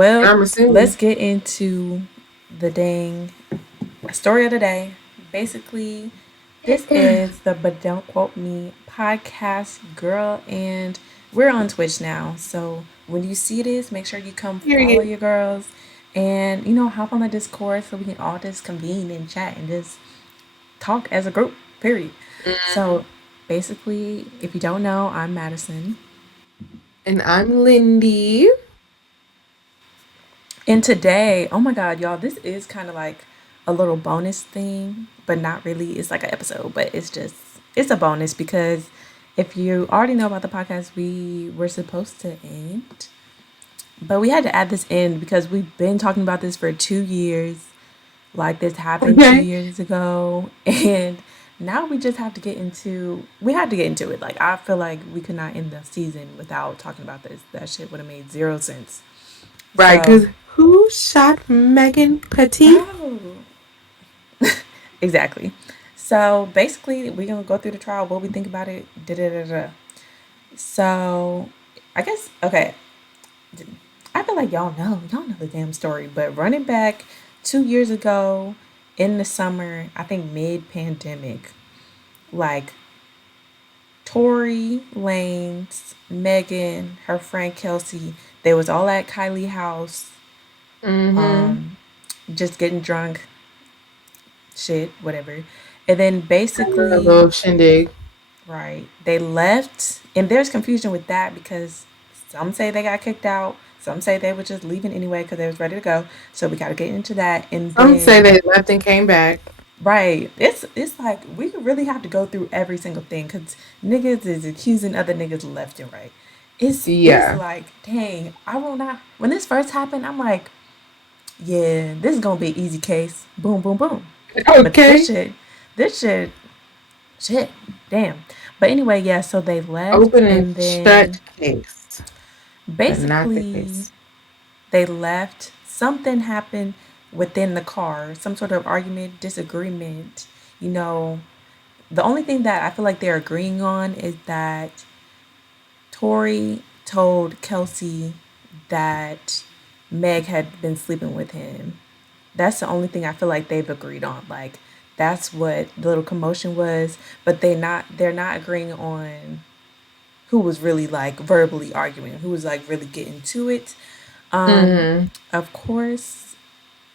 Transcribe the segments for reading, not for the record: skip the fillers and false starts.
Well, I'm assuming. let's get into the dang story of the day. Basically, this is the But Don't Quote Me podcast, girl, and we're on Twitch now. So when you see this, make sure you come follow Period. your girls and, hop on the Discord so we can all just convene and chat and just talk as a group, period. So basically, if you don't know, I'm Madison. And I'm Lindie. And today, oh my God, y'all, this is kind of like a little bonus thing, but not really. It's like an episode, but it's a bonus because if you already know about the podcast, we were supposed to end, but we had to add this in because we've been talking about this for 2 years. Like this happened two Okay. years ago, and now we just have to we had to get into it. Like, I feel like we could not end the season without talking about this. That shit would have made zero sense. Right, So, because who shot Megan Petit? oh, exactly. So basically, we're gonna go through the trial, what we think about it. Da da da da. So, I guess okay. I feel like y'all know the damn story. But running back 2 years ago, in the summer, I think mid pandemic, like Tory, Lanez, Megan, her friend Kelsey, they was all at Kylie house, Mm-hmm. just getting drunk, shit, whatever. And then A basically, little shindig. right. They left, and there's confusion with that because some say they got kicked out, some say they were just leaving anyway because they was ready to go. So we got to get into that, and Some say then they left and came back. right, it's like we really have to go through every single thing because niggas is accusing other niggas left and right. It's Yeah. like dang, I will not. When this first happened, I'm like, yeah, this is gonna be an easy case. Boom, boom, boom. But Okay. this shit, damn. But anyway, yeah, so they left Open and and shut then case, but not the basically case. they left. Something happened within the car, some sort of argument, disagreement. You know, the only thing that I feel like they're agreeing on is that Tory told Kelsey that Meg had been sleeping with him. That's the only thing I feel like they've agreed on. Like that's what the little commotion was, but they're not agreeing on who was really like verbally arguing, who was like really getting to it. Mm-hmm. Of course,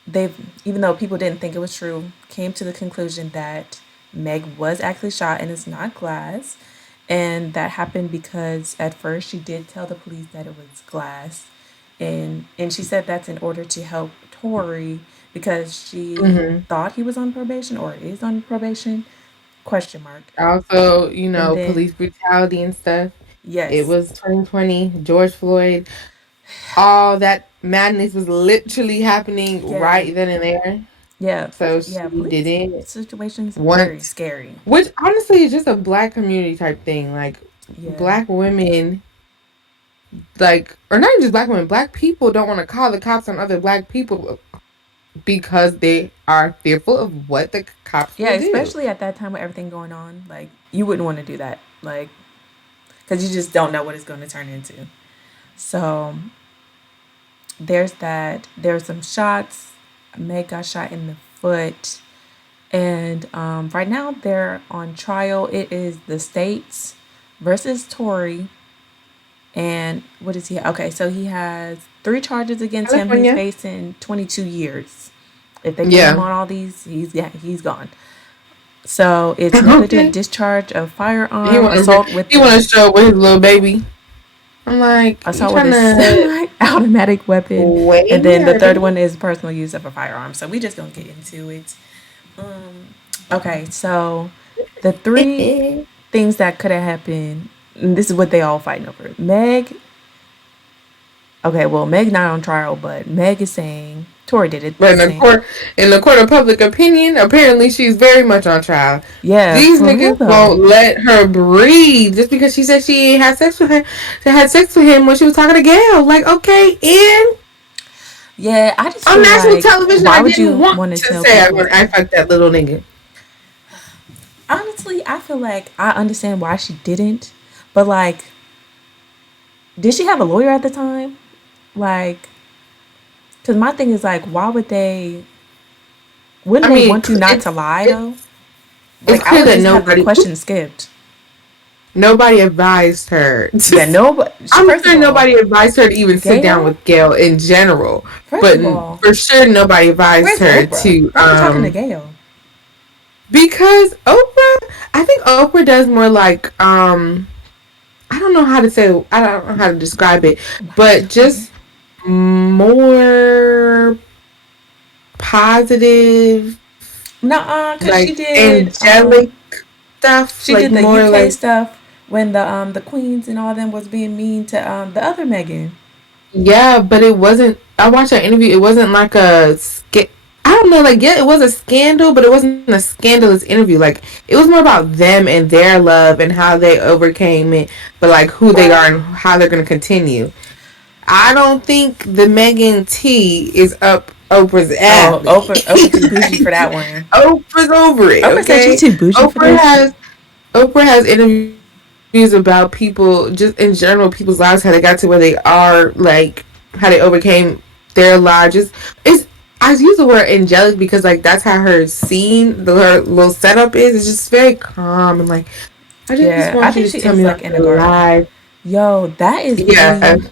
they've even though people didn't think it was true, came to the conclusion that Meg was actually shot and it's not glass. And that happened because at first she did tell the police that it was glass. And she said that's in order to help Tory because she Mm-hmm. thought he was on probation or is on probation. Question mark. Also, And police then brutality and stuff. It yes. was 2020, George Floyd. All that madness was literally happening Yeah. right then and there. Yeah. So Yeah. she Police didn't situations very want, scary. which honestly is just a black community type thing. Like Yeah. black women, or not even just black women, black people don't want to call the cops on other black people because they are fearful of what the cops Yeah, will do. especially at that time with everything going on, like you wouldn't want to do that, like because you just don't know what it's going to turn into. So there's that. There's some shots. Meg got shot in the foot, and right now they're on trial. It is the states versus Tory, and what is he? Okay, so he has three charges against him. He's California. facing 22 years. If they put him Yeah. on all these, he's gone. So it's negligent Okay. discharge of He firearm, want to assault with he want to the show up with his little baby. I'm like, you assault with trying a to semi-automatic weapon, way and then the third harder. one is personal use of a firearm. So we just gonna get into it. Okay, so the three things that could have happened. And this is what they all fighting over. Meg. Okay, well Meg not on trial, but Meg is saying Tori did it. But Is saying in the court of public opinion, apparently she's very much on trial. yeah, These for real niggas though. won't let her breathe just because she said she ain't had sex with him. She had sex with him when she was talking to Gail. Like, okay, and Yeah, I just on feel national like television, why I would didn't you want want to to tell say people? I fucked that little nigga. Honestly, I feel like I understand why she didn't, but like, did she have a lawyer at the time? Like, Because my thing is like, why would they? Wouldn't I they mean, want you not to lie though? it's Like I clear would that just have the question skipped. nobody advised her. Yeah, no. But I'm first of sure all, nobody advised her to even sit down Gail. with Gail in general, First but of all, for sure nobody advised where's her Oprah? to Why are we talking to Gail? because Oprah. I think Oprah does more like I don't know how to say. I don't know how to describe it, Why are we but talking to Gail? just more positive, Nuh-uh, cause like angelic stuff, she like did the more UK like stuff when the queens and all them was being mean to the other Megan. yeah, but it wasn't. I watched that interview. It wasn't like I don't know, like yeah, it was a scandal, but it wasn't a scandalous interview. Like it was more about them and their love and how they overcame it, but like who they are Well, and how they're gonna continue. I don't think the Megan T is up Oprah's oh, alley. Oprah too bougie for that one. Oprah's over it, Oprah said she okay? too bougie for Oprah this. has Oprah has interviews about people just in general, people's lives, how they got to where they are, like how they overcame their lives. Just it's I use the word angelic because like that's how her scene, her little setup is. It's just very calm and like I just Yeah, want I you to think she tell me is about like in your a garden. life. Yo, that is Yeah, really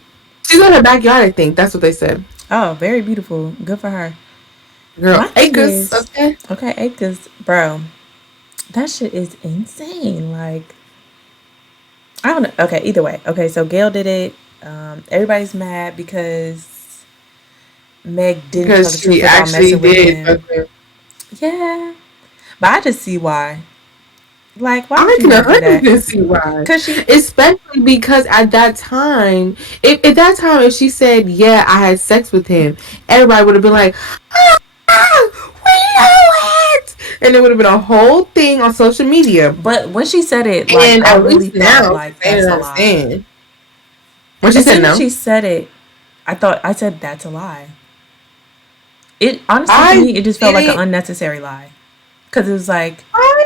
she's in her backyard. I think that's what they said. oh, very beautiful. Good for her. Girl, My thing acres. is, Okay. okay, Acres, bro, that shit is insane. Like, I don't know. Okay, either way. Okay, so Gail did it. Everybody's mad because Meg didn't tell Because the truth she about actually messing with did. him. Okay. Yeah, but I just see why. Like, why would I you can want to do that? 100% see why. Cause she, Especially because at that time, if at that time, if she said, "Yeah, I had sex with him," everybody would have been like, "We know it," and it would have been a whole thing on social media. but when she said it, like, And I at really least thought now, like saying that's it, a I'm lie. saying. When she As said soon as no, she said it, I said that's a lie. It honestly to I me, it just felt like an didn't. unnecessary lie. Cause it was like I,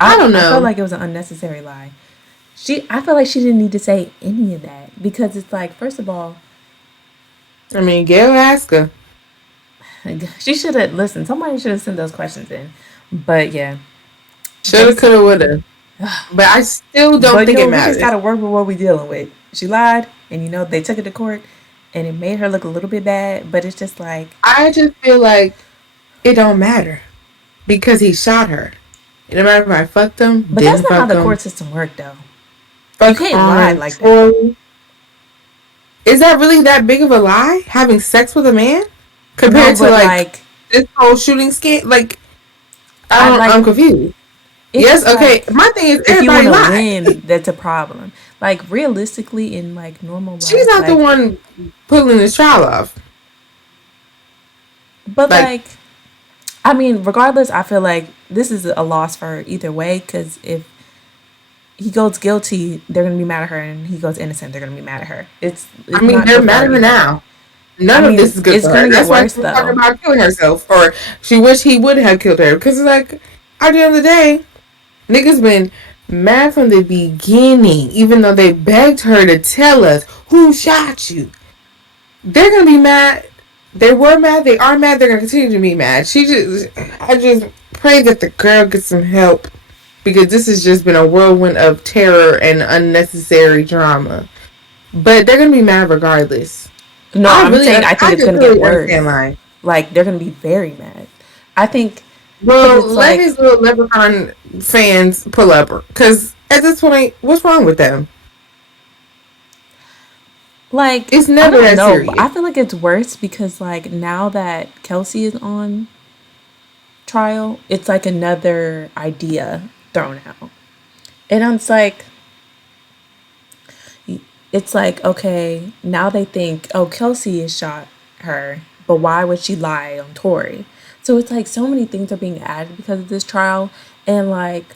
I don't I felt know. like it was an unnecessary lie. I felt like she didn't need to say any of that because it's like, first of all, I mean, Gail asked her. she should have listened. Somebody should have sent those questions in. But yeah, Shoulda, coulda, basically, woulda. But I still don't but think it we just matters. gotta work with what we dealing with. She lied, and they took it to court, and it made her look a little bit bad. But it's just like, I just feel like it don't matter because he shot her. It don't matter if I fucked him, but that's didn't not how fuck the him, court system worked though. You fuck can't lie on like that. Tory. Is that really that big of a lie? Having sex with a man No, compared to but like like, this whole shooting scam? Like I I'm like. confused. It's Yes, just okay. like, My thing is if you want everybody to lied. win, that's a problem. Like realistically, in like normal She's life, not the like, one pulling this trial off. but Like like, I mean, regardless, I feel like this is a loss for her either way. Because if he goes guilty, they're gonna be mad at her, and he goes innocent, they're gonna be mad at her. I It's mean, not they're good for mad her at her either way. now. I None of this mean, is good it's for her. gonna get That's why worse she's talking though. about killing herself, or she wish he would have killed her. Because like at the end of the day, niggas been mad from the beginning, even though they begged her to tell us who shot you. They're gonna be mad. They were mad. They are mad. They're gonna continue to be mad. I just pray that the girl gets some help because this has just been a whirlwind of terror and unnecessary drama. But they're gonna be mad regardless. No, I'm saying I think I it's can gonna get really understand worse. why. Like they're gonna be very mad. I think because Well, it's let like his little leprechaun fans pull up because at this point, what's wrong with them? Like, It's I never don't that know, but I serious. feel like it's worse because like now that Kelsey is on trial, it's like another idea thrown out. And it's like, okay, now they think, oh, Kelsey has shot her, but why would she lie on Tory? So it's like so many things are being added because of this trial. And like,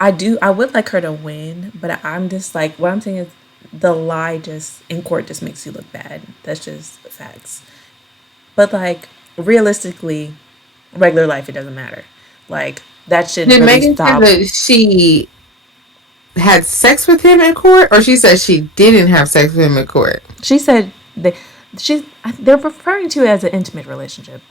I would like her to win, but I'm just like, what I'm saying is the lie just in court just makes you look bad. That's just facts. But like realistically, regular life it doesn't matter. Like that should Did really Megan say stop. that she had sex with him in court, or she said she didn't have sex with him in court? She said that she They're referring to it as an intimate relationship.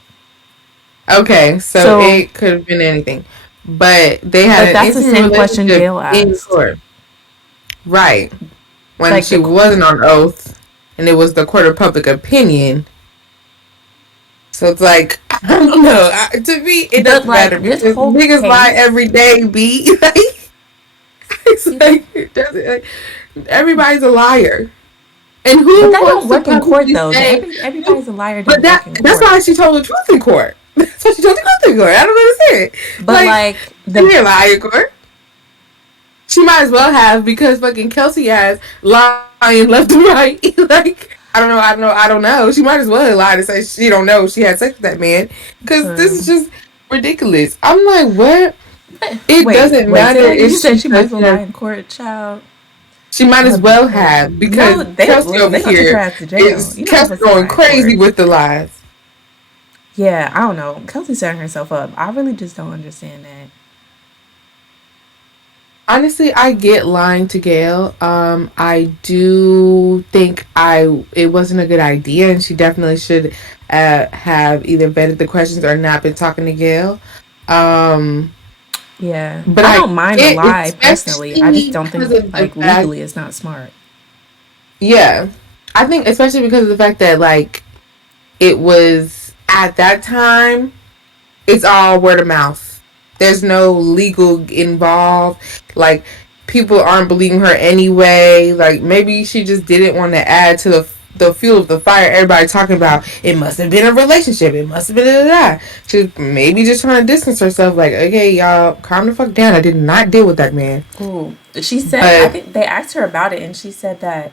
Okay, so So, it could have been anything. But they had but an that's the intimate same question relationship Gail in asked. court. Right. When Like she the, wasn't on oath and it was the court of public opinion. So it's like, I don't know. To me, it the doesn't matter like this because whole niggas lie case. every day, B. Like, it's like, it doesn't, like, everybody's a liar. And But who that wants don't to work in court publicly though. say, Everybody's a liar but don't work in that's court. why she told the truth in court. That's why she told the truth in court. I don't understand. But Like, like she the didn't lie in court. She might as well have because fucking Kelsey has lying left and right. Like, I don't know. She might as well have lied and say she don't know she had sex with that man because this is true. just ridiculous. I'm like, what? But It wait, doesn't wait. matter Say that if you said she she might says as well lie in court, child. she might as well have No, because they Kelsey listen. over They gonna take her here ass to jail. is You're not Kelsey supposed to going lie in court. crazy with the lies. Yeah, I don't know. Kelsey's setting herself up. I really just don't understand that. Honestly, I get lying to Gail. I do think I it wasn't a good idea, and she definitely should have either vetted the questions or not been talking to Gail. Um, Yeah, but I I don't mind the get, lie personally. I just especially don't because think of the like fact, legally it's not smart. yeah, I think especially because of the fact that like it was at that time it's all word of mouth. There's no legal involved. Like people aren't believing her anyway. Like maybe she just didn't want to add to the fuel of the fire. Everybody talking about it must have been a relationship. It must have been da. She's maybe just trying to distance herself. Like okay, y'all, calm the fuck down. I did not deal with that man. Ooh, she said. I But think they asked her about it, and she said that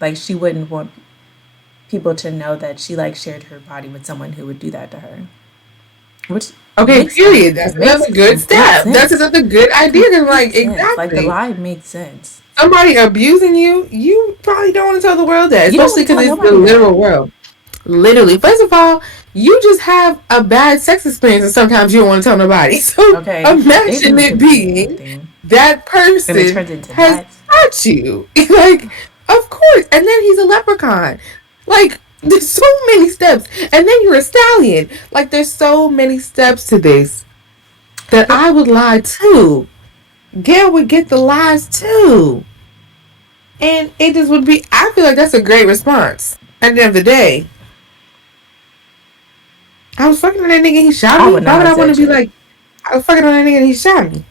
like she wouldn't want people to know that she like shared her body with someone who would do that to her, which okay, period. That's makes another good complete step. That's sense. another good idea. Cause Complete like sense. Like the exactly. lie makes sense. Somebody abusing you, you probably don't want to tell the world that, You don't especially want to because tell it's the nobody that. literal world. Literally, first of all, you just have a bad sex experience, and sometimes you don't want to tell nobody. So Okay, they imagine do it could be being anything, that and it person turns into has that. touched you. Like, of course. And then he's a leprechaun. Like, there's so many steps. And then you're a stallion. Like, there's so many steps to this that But I would lie too. Gail would get the lies too. And it just would be, I feel like that's a great response. At the end of the day, I was fucking on that nigga and he shot I me. would Why not would have I want said to be shit. like, I was fucking on that nigga and he shot me?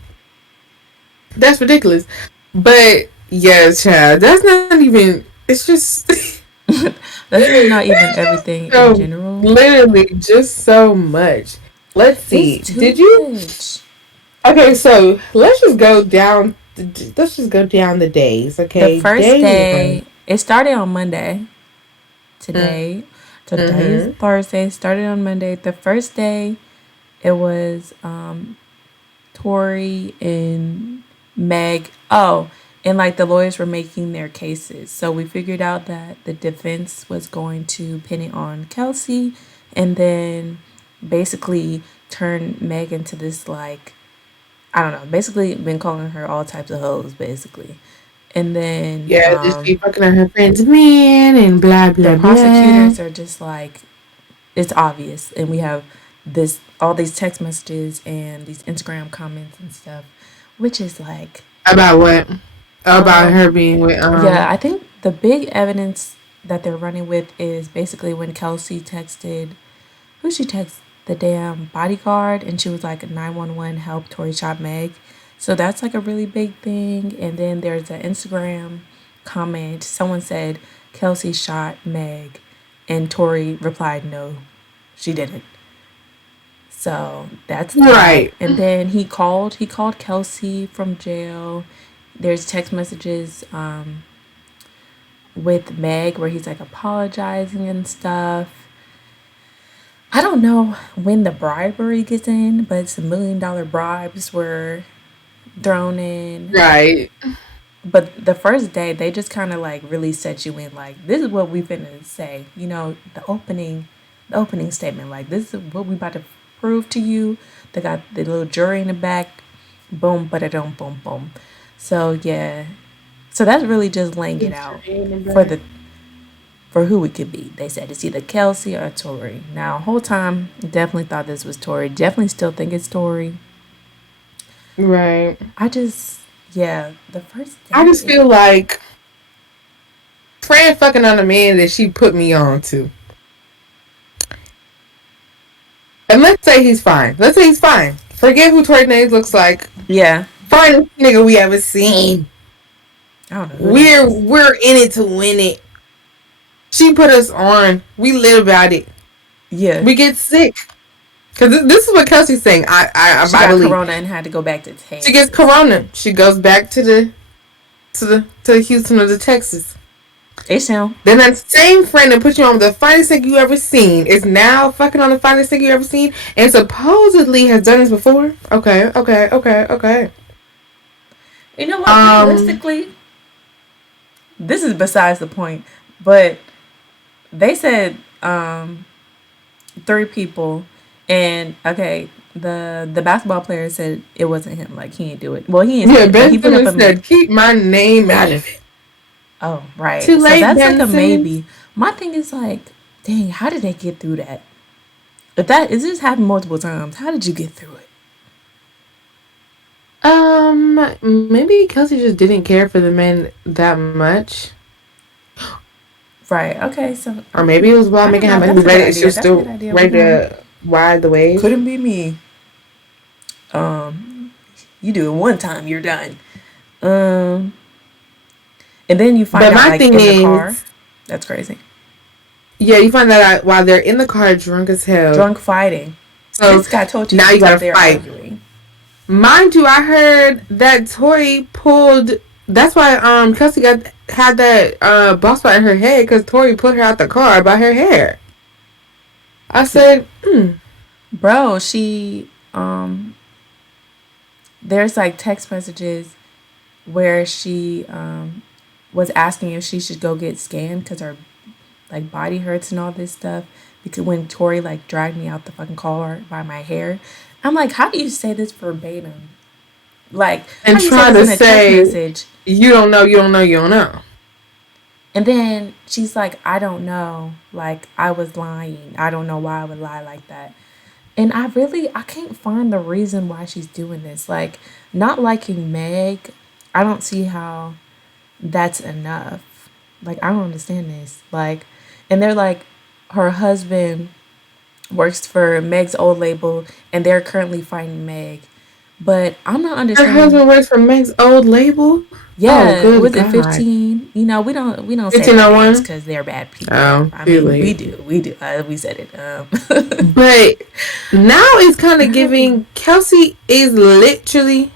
That's ridiculous. But yeah, child, that's not even, it's just, That's really not even it's just everything in so, general. literally just so much. Let's It's see. too Did you? much. Okay, so let's just go down the days. The Okay, first day one. day, it started on Monday. Today, today is Mm-hmm. Thursday. Started on Monday. The first day, it was Tory and Meg. Oh, and like the lawyers were making their cases. So we figured out that the defense was going to pin it on Kelsey and then basically turn Meg into this like I don't know, basically been calling her all types of hoes basically. And then Yeah, just keep fucking on her friend's man and blah the blah blah. prosecutors are just like it's obvious and we have this all these text messages and these Instagram comments and stuff, which is like About what? About um her being with yeah, I think the big evidence that they're running with is basically when Kelsey texted who she texted the damn bodyguard and she was like 911 help Tory shot Meg. So that's like a really big thing. And then there's an Instagram comment. Someone said Kelsey shot Meg and Tory replied no, she didn't. So that's that. right. And then he called Kelsey from jail. There's text messages with Meg where he's like apologizing and stuff. I don't know when the bribery gets in, but some $1 million bribes were thrown in. Right. But the first day, they just kind of like really set you in. Like this is what we finna say. You know, the opening statement. Like this is what we about to prove to you. They got the little jury in the back. Boom, but it don't boom boom. So yeah, so that's really just laying it out for the for who it could be. They said it's either Kelsey or Tory. Now, whole time, definitely thought this was Tory. Definitely still think it's Tory. Right. I just, yeah, the first I day, just feel like Fran fucking on a man that she put me on to. And let's say he's fine. Let's say he's fine. Forget who Tory Lanez looks like. yeah, Finest nigga we ever seen. I don't know who that is. We're in it to win it. She put us on. We live about it. Yeah, We get sick. Because this is what Kelsey's saying. she I got believe. corona and had to go back to She gets Texas. corona. She goes back to Houston or to Texas. They sound Then that same friend that put you on the finest thing you ever seen is now fucking on the finest thing you ever seen and supposedly has done this before. Okay. you know what? Um, Realistically, this is besides the point. But they said 3 people, and okay, the basketball player said it wasn't him. Like he didn't do it. Well, he didn't say yeah, it, but he Ben put up Simmons a. said, keep my name out of it. Oh, right. Too So late, that's like Ben a Simmons. maybe. My thing is like, dang, how did they get through that? If that is this happened multiple times, how did you get through it? Maybe Kelsey just didn't care for the men that much. Right. Okay. So Or maybe it was while I don't making know. happen. He That's was a good ready. She idea. was That's a good still idea. We're ready gonna to ride the wave. couldn't be me. You do it one time, you're done. Um, and then you find But out my like thing in the car. is, That's crazy. yeah, you find that out while they're in the car drunk as hell. Drunk fighting. So This guy told you now to you tell gotta they're fight. arguing. Mind you, I heard that Tory pulled. That's why Kelsey got had that ball spot in her head because Tory put her out the car by her hair. I said, Bro, she there's like text messages where she was asking if she should go get scanned because her like body hurts and all this stuff. Because when Tori like dragged me out the fucking car by my hair, I'm like, how do you say this verbatim? Like, how and do you say try this to in a text say message? you don't know. And then she's like, I don't know. Like, I was lying. I don't know why I would lie like that. And I can't find the reason why she's doing this. Like, not liking Meg, I don't see how that's enough. Like, I don't understand this. Like, and they're like, her husband works for Meg's old label, and they're currently fighting Meg. But I'm not Her understanding. husband works for Meg's old label. Oh, Yeah, good was it God. 15? You know, we don't say their names 1501? because they're bad people. Oh, I too mean, we late. do, we do. We said it. But now it's kind of giving Kelsey is literally,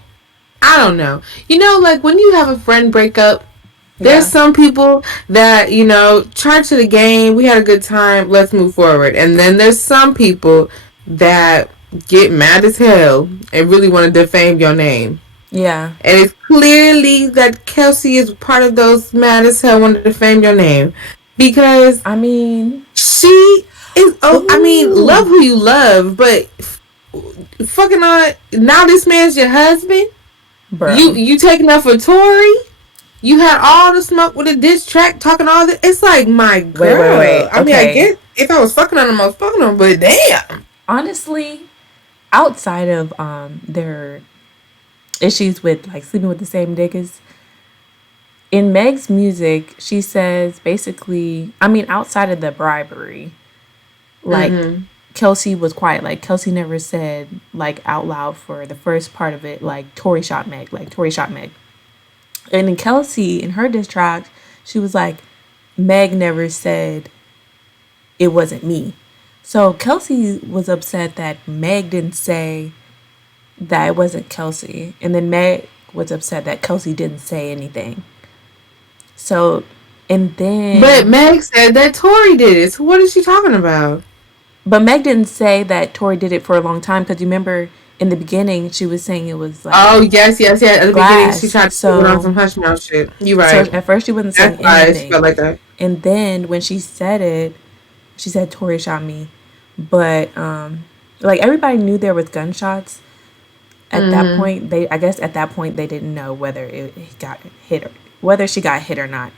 I don't know. You know, like when you have a friend break up, there's Yeah, some people that, charge to the game. We had a good time. Let's move forward. And then there's some people that get mad as hell and really want to defame your name. yeah. And it's clearly that Kelsey is part of those mad as hell want to defame your name. Because I mean, she is, oh, I mean, love ooh, who you love, but fucking on, now this man's your husband? You bro. you taking up for Tory? You had all the smoke with a diss track talking all this. It's like, my Wait. girl. I mean, I Okay. get if I was fucking on him, I was fucking on him, but damn. Honestly, outside of their issues with like sleeping with the same niggas, in Meg's music, she says basically, I mean, outside of the bribery, like Mm-hmm. Kelsey was quiet. Like Kelsey never said like out loud for the first part of it, like Tory shot Meg, like Tory shot Meg. And then Kelsey in her diss track, she was like, Meg never said it wasn't me. So Kelsey was upset that Meg didn't say that it wasn't Kelsey. And then Meg was upset that Kelsey didn't say anything. So, and But then, Meg said that Tory did it. So what is she talking about? but Meg didn't say that Tori did it for a long time because you remember in the beginning she was saying it was like Oh, yes. At the beginning, she glass. tried to put on So, some hush mouth shit. You so right. at first she wasn't saying That's why she felt anything. like that. And then when she said it, she said Tori shot me. But like everybody knew there was gunshots. At that Mm-hmm. point, I guess at that point they didn't know whether it got hit or whether she got hit or not.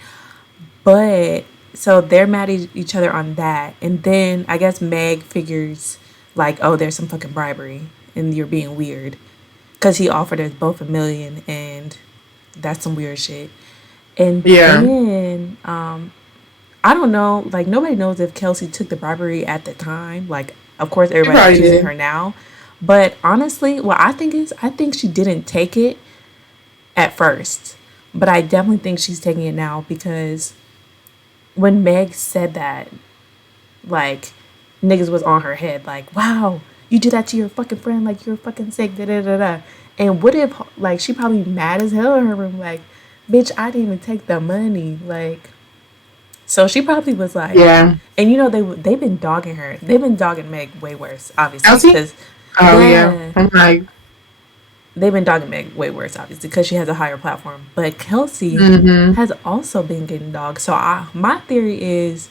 But so they're mad at each other on that, and then I guess Meg figures like, oh, there's some fucking bribery, and you're being weird, because he offered us both 1 million, and that's some weird shit. And Yeah. then I don't know, like nobody knows if Kelsey took the bribery at the time. Like, of course, She everybody's probably accusing did. her now, but honestly, what I think is, I think she didn't take it at first, but I definitely think she's taking it now because when Meg said that, like, niggas was on her head, like, wow, you did that to your fucking friend, like, you're fucking sick, da da da da. And what if, like, she probably mad as hell in her room, like, bitch, I didn't even take the money, like, so she probably was like, Yeah. and you know, they've been dogging her, they've been dogging Meg way worse, obviously, Elsie? because, Oh yeah. yeah, I'm like, they've been dogging Meg way worse, obviously, because she has a higher platform. But Kelsey mm-hmm. has also been getting dogged. So my theory is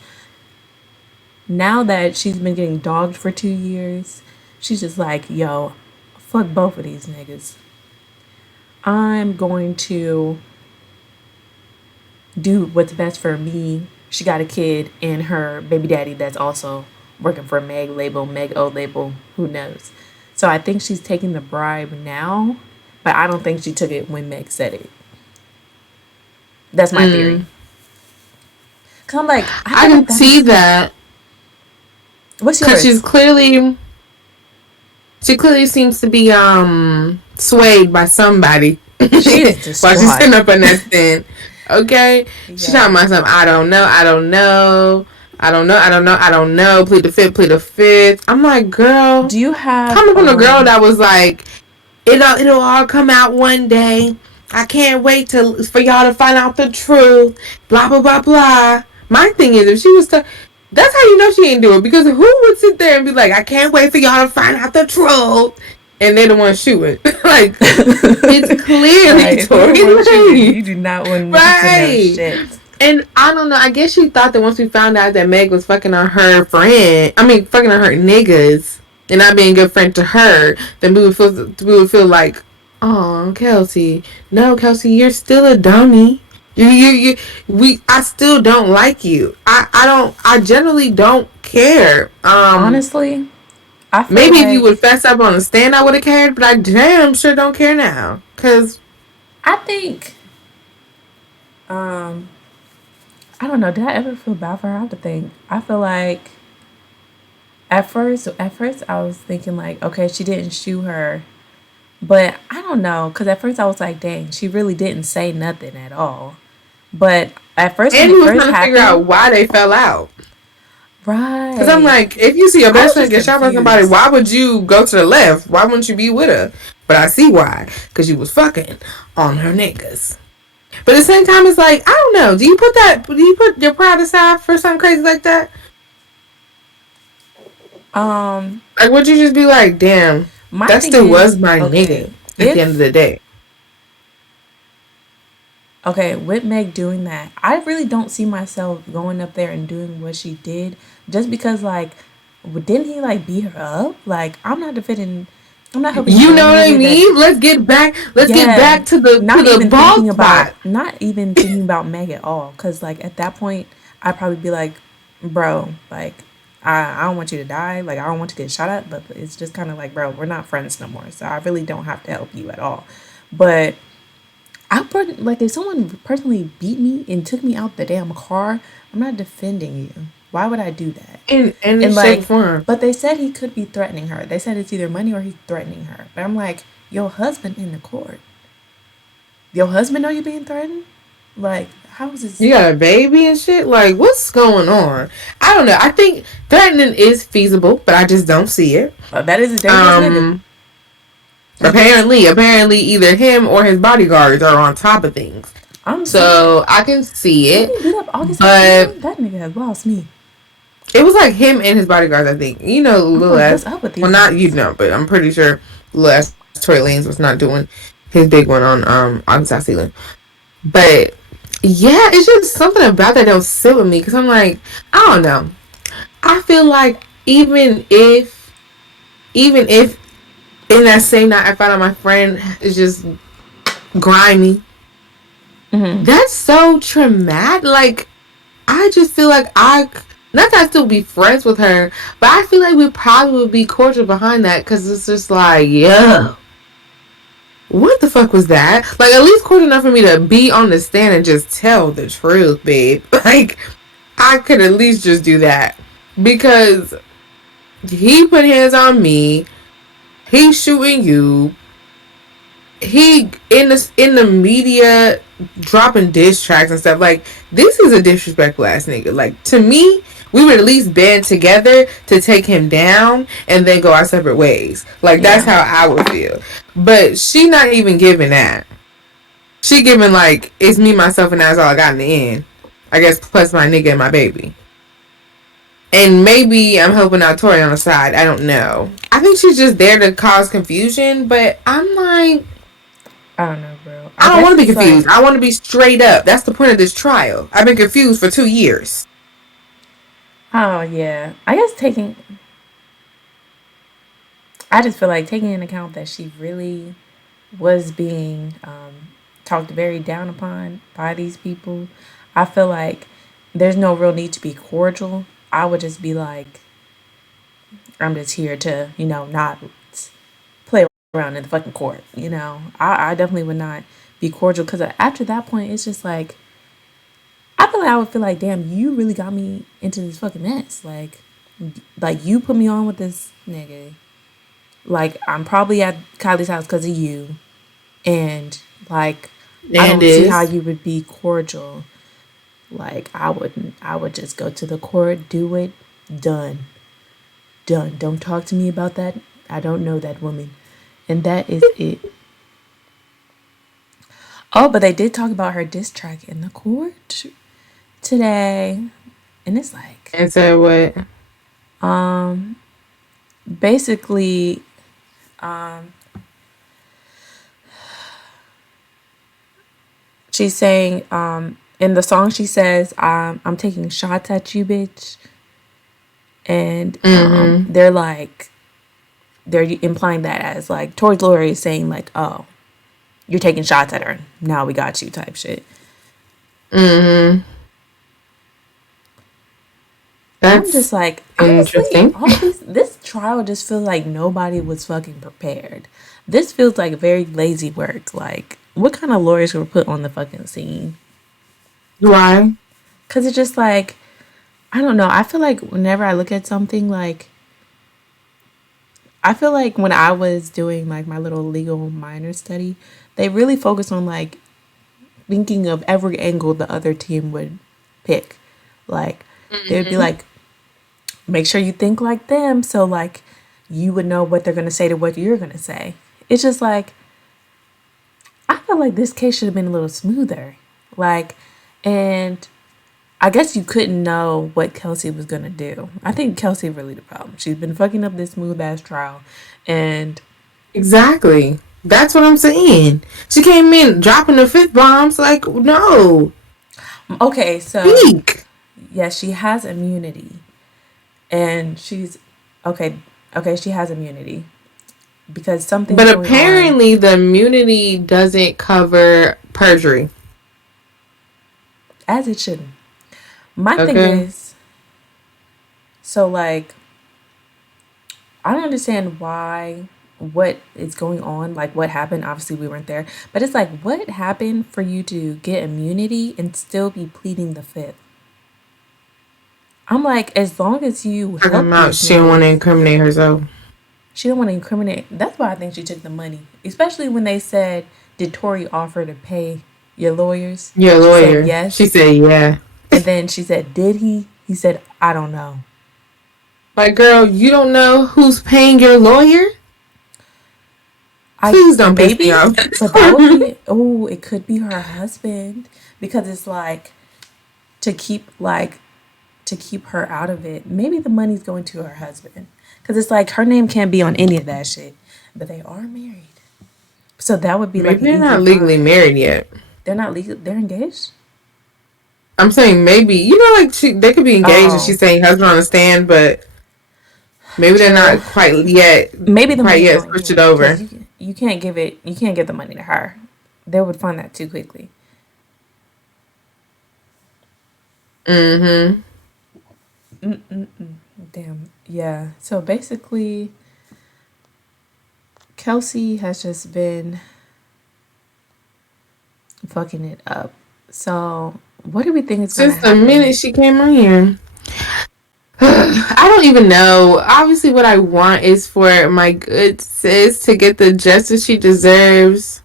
now that she's been getting dogged for 2 years, she's just like, yo, fuck both of these niggas. I'm going to do what's best for me. She got a kid and her baby daddy that's also working for Meg label, Meg O label, who knows. So I think she's taking the bribe now, but I don't think she took it when Meg said it. That's my theory. Mm. Cause I'm like, I I feel like can see that's, that what's because yours? she clearly seems to be swayed by somebody She is while she's distraught. sitting up in that stand. Okay, she's Yeah. talking about something. I don't know. I don't know. I don't know. I don't know. I don't know. Plead the fifth. Plead the fifth. I'm like, girl, Do you have coming from a girl that was like, it'll all come out one day. I can't wait for y'all to find out the truth. Blah blah blah blah. My thing is, if she was to, that's how you know she ain't do it, because who would sit there and be like, I can't wait for y'all to find out the truth, and they're the one shooting. Like, it's clearly right? If you're Tory the one shooting, Lanez, you do not want niggas to know right? shit. And I don't know. I guess she thought that once we found out that Meg was fucking on her friend, I mean, fucking on her niggas, and not being a good friend to her, then we would feel like, oh, Kelsey, no, Kelsey, you're still a dummy. I still don't like you. I generally don't care. Honestly, I feel Maybe if you would like fess up on the stand, I would have cared, but I damn sure don't care now. Cause I think um I don't know. Did I ever feel bad for her? I have to think. I feel like at first I was thinking like, okay, she didn't shoot her, but I don't know, cause at first I was like, dang, she really didn't say nothing at all. But at first, when and it we was first trying to figure happened, out why they fell out. Cause I'm right, like, if you see your I best was friend just get shot by somebody, confused. why would you go to the left? Why wouldn't you be with her? But I see why. Cause you was fucking on her niggas. But at the same time, it's like, I don't know. Do you put your pride aside for something crazy like that? Um, Like, would you just be like, damn, my that thing still was is, my okay, nigga at the end of if the day? okay, with Meg doing that, I really don't see myself going up there and doing what she did, just because like, didn't he like beat her up? Like, I'm not defending, I'm not helping You know defend the what I nigga that, mean? Let's get back. Let's get yeah, back to the not even bald thinking about, spot. not even thinking about Meg at all, cause like at that point, I'd probably be like, bro, like. I don't want you to die. Like, I don't want you to get shot at, but it's just kind of like, bro, we're not friends no more. So I really don't have to help you at all. But like if someone personally beat me and took me out the damn car, I'm not defending you. Why would I do that? In any And shape or like, form. but they said he could be threatening her. They said it's either money or he's threatening her. But I'm like, your husband in the court. Your husband know you being threatened? Like, how is this? You got a baby and shit? Like, what's going on? I don't know. I think threatening is feasible, but I just don't see it. That is a dangerous nigga. Um, That's just. apparently, either him or his bodyguards are on top of things. I'm saying. So I can see Didn't it, he beat up August but Alsina? That nigga has lost me. it was like him and his bodyguards. I think, I'm little like, ass. what's up with Well, these not niggas? but I'm pretty sure little ass Tory Lanez was not doing his big one on South Sealand. But yeah, it's just something about that don't sit with me, because I'm like, I don't know. I feel like even if in that same night I found out my friend is just grimy, Mm-hmm. that's so traumatic. Like, I I just feel like not that I still be friends with her, but I feel like we probably would be cordial behind that because it's just like, yo, what the fuck was that? Like, at least cordial enough for me to be on the stand and just tell the truth, babe. Like, I could at least just do that because he put hands on me. He's shooting you. He in the media dropping diss tracks and stuff. Like, this is a disrespectful ass nigga. Like, to me, we would at least band together to take him down and then go our separate ways. Like, that's Yeah. how I would feel. But she not even giving that. She giving like, it's me, myself, and that's all I got in the end. I guess plus my nigga and my baby. And maybe I'm helping out Tory on the side. I don't know. I think she's just there to cause confusion, but I'm like, I don't know, bro. I I don't guess want to be it's like, confused. I want to be straight up. That's the point of this trial. I've been confused for 2 years. oh yeah. I guess taking I just feel like taking into account that she really was being talked very down upon by these people. I feel like there's no real need to be cordial. I would just be like, I'm just here to, not play around in the fucking court. I definitely would not be cordial because after that point, it's just like, I feel like I would feel like, damn, you really got me into this fucking mess. Like you put me on with this nigga. Like, I'm probably at Kylie's house because of you. And, like, I And don't see how is you would be cordial. Like, I wouldn't. I would just go to the court, do it, done. Done. Don't talk to me about that. I don't know that woman. And that is it. Oh, but they did talk about her diss track in the court today. And it's like, and said what? basically, um, she's saying, in the song, she says, I'm taking shots at you, bitch. And Mm-hmm. they're implying that as like Tory Lori is saying like, oh, you're taking shots at her. Now we got you type shit. Mm-hmm. And I'm just That's like, honestly, interesting. this trial just feels like nobody was fucking prepared. This feels like very lazy work. Like, what kind of lawyers were put on the fucking scene? Why? Cause it's just like, I don't know. I feel like whenever I look at something like, I feel like when I was doing like my little legal minor study, they really focus on like thinking of every angle the other team would pick. Like, they'd be Mm-hmm. like, make sure you think like them so like you would know what they're gonna say to what you're gonna say. It's just like, I feel like this case should have been a little smoother. Like, and I guess you couldn't know what Kelsey was gonna do. I think Kelsey really the problem. She's been fucking up this smooth ass trial, and Exactly. That's what I'm saying. She came in dropping the fifth bombs. Like, no. okay, so Speak. yes, she has immunity, and she's okay. Okay, she has immunity because something's But going on, apparently, the immunity doesn't cover perjury. as it shouldn't. My thing Okay. is, so like, I don't understand why, what is going on, like what happened. Obviously, we weren't there, but it's like, what happened for you to get immunity and still be pleading the fifth? I'm like, as long as you Talking help about these she don't want to niggas, incriminate herself. she don't want to incriminate. That's why I think she took the money, especially when they said, "Did Tory offer to pay your lawyers?" Your She said lawyer. She yes, said, yeah. and then she said, "Did he?" He said, "I don't know." Like, girl, you don't know who's paying your lawyer? I Please don't piss me maybe, off. but that would be, oh, it could be her husband because it's like to keep like to keep her out of it. Maybe the money's going to her husband because it's like her name can't be on any of that shit. But they are married, so that would be like Maybe an they're easy not legally fine. married yet. They're not legal. They're engaged. I'm saying maybe, like they could be engaged and Oh, she's saying husband on the stand, but maybe they're true. not quite yet. Maybe the Quite money's yet on switched it him because over. you can't give it. You can't give the money to her. They would find that too quickly. Mm-hmm. Damn. Yeah. So basically, Kelsey has just been fucking it up. So what do we think is gonna Since the minute happen? she came on here. I don't even know. Obviously, what I want is for my good sis to get the justice she deserves.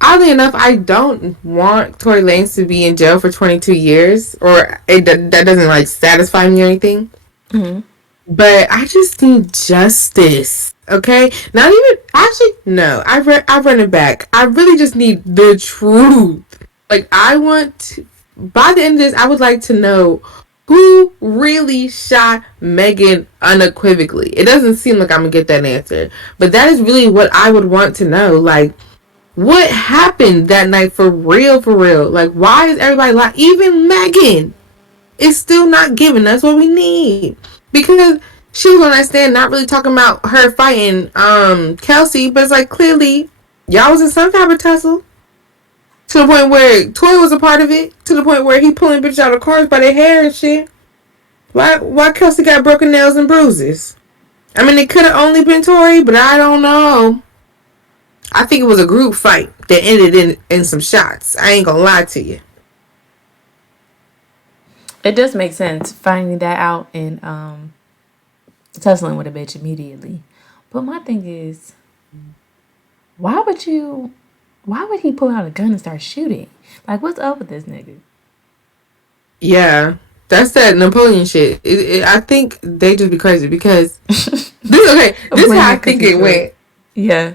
Oddly enough, I don't want Tory Lanez to be in jail for 22 years, or that doesn't like satisfy me or anything. Hmm. But I just need justice. Okay, not even actually. No, I run it back. I really just need the truth. Like I want. By the end of this, I would like to know who really shot Megan unequivocally. It doesn't seem like I'm gonna get that answer, but that is really what I would want to know. Like, what happened that night for real? For real? Like, why is everybody like? Even Megan is still not giving us what we need because she was on that stand not really talking about her fighting Kelsey, but it's like clearly y'all was in some type of tussle to the point where Tory was a part of it, to the point where he pulling bitches out of cars by their hair and shit. Why Kelsey got broken nails and bruises? I mean, it could have only been Tory, but I don't know. I think it was a group fight that ended in some shots. I ain't gonna lie to you. It does make sense finding that out and tussling with a bitch immediately. But my thing is, why would you? Why would he pull out a gun and start shooting? Like, what's up with this nigga? Yeah, that's that Napoleon shit. I think they just be crazy because this okay. This is Blame how I it because think he it could. went. Yeah.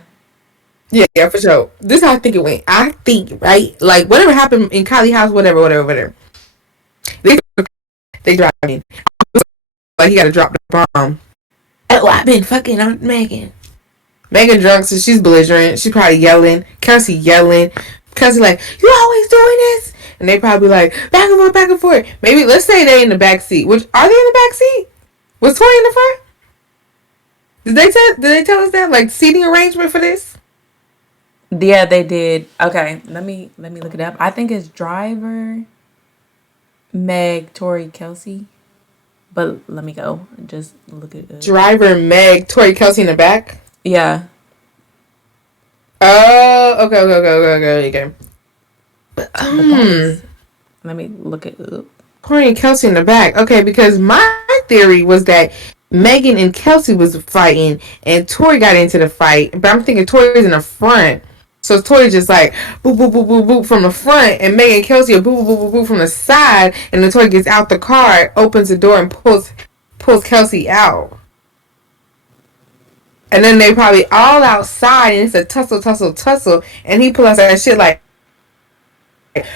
Yeah, for sure. This is how I think it went. I think right, like whatever happened in Kylie house, whatever. They they dropped me. Like he got to drop the bomb. Oh, I've been fucking on Megan. Megan drunk, so she's belligerent. She's probably yelling. Kelsey yelling. Kelsey like, you always doing this? And they probably like, back and forth, back and forth. Maybe let's say they in the back seat. Which are they in the back seat? Was Tory in the front? Did they tell us that? Like seating arrangement for this? Yeah, they did. Okay, let me look it up. I think it's driver, Meg, Tory, Kelsey. But let me go and just look it up. Driver, Meg, Tory, Kelsey in the back. Yeah, Oh, okay. But but that is. Let me look it up. Tory and Kelsey in the back. Okay, because my theory was that Megan and Kelsey was fighting, and Tory got into the fight. But I'm thinking Tory's in the front, so Tory just like boop boop boop boop boop from the front, and Megan and Kelsey are boop boop boop boop boop from the side. And then Tory gets out the car, opens the door, and pulls Kelsey out. And then they probably all outside, and it's a tussle, and he pulls out that shit like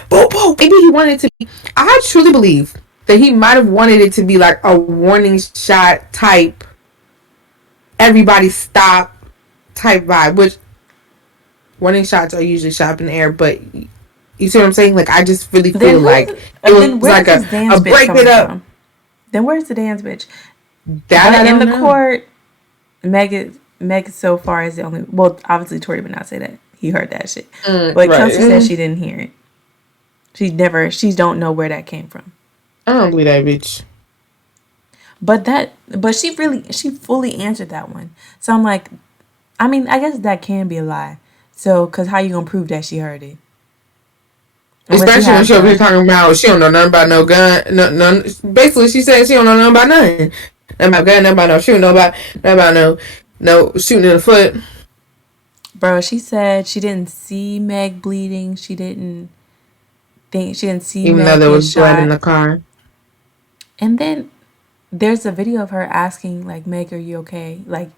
boop boop. Maybe he wanted to be. I truly believe that he might have wanted it to be like a warning shot type, everybody stop type vibe. Which warning shots are usually shot up in the air, but you see what I'm saying? Like I just really Then feel like who? it was Then like where's this dance a bitch break it coming up. from? Then where's the dance bitch? That I But in don't the know. court, Meg so far is the only. Well, obviously Tori would not say that he heard that shit, but Right. Kelsey says she didn't hear it. She never. She don't know where that came from. I don't believe that bitch. But she fully answered that one. So I'm like, I mean, I guess that can be a lie. So, cause how you gonna prove that she heard it? Unless you Especially when have she over here the. talking about she don't know nothing about no gun. No, basically, she saying she don't know nothing about nothing. Nothing about gun, nothing about no shooting, nothing about no shooting in the foot. Bro, she said she didn't see Meg bleeding. She didn't see Even though Meg there get was blood in shot. the car. And then there's a video of her asking like, Meg, are you okay? Like,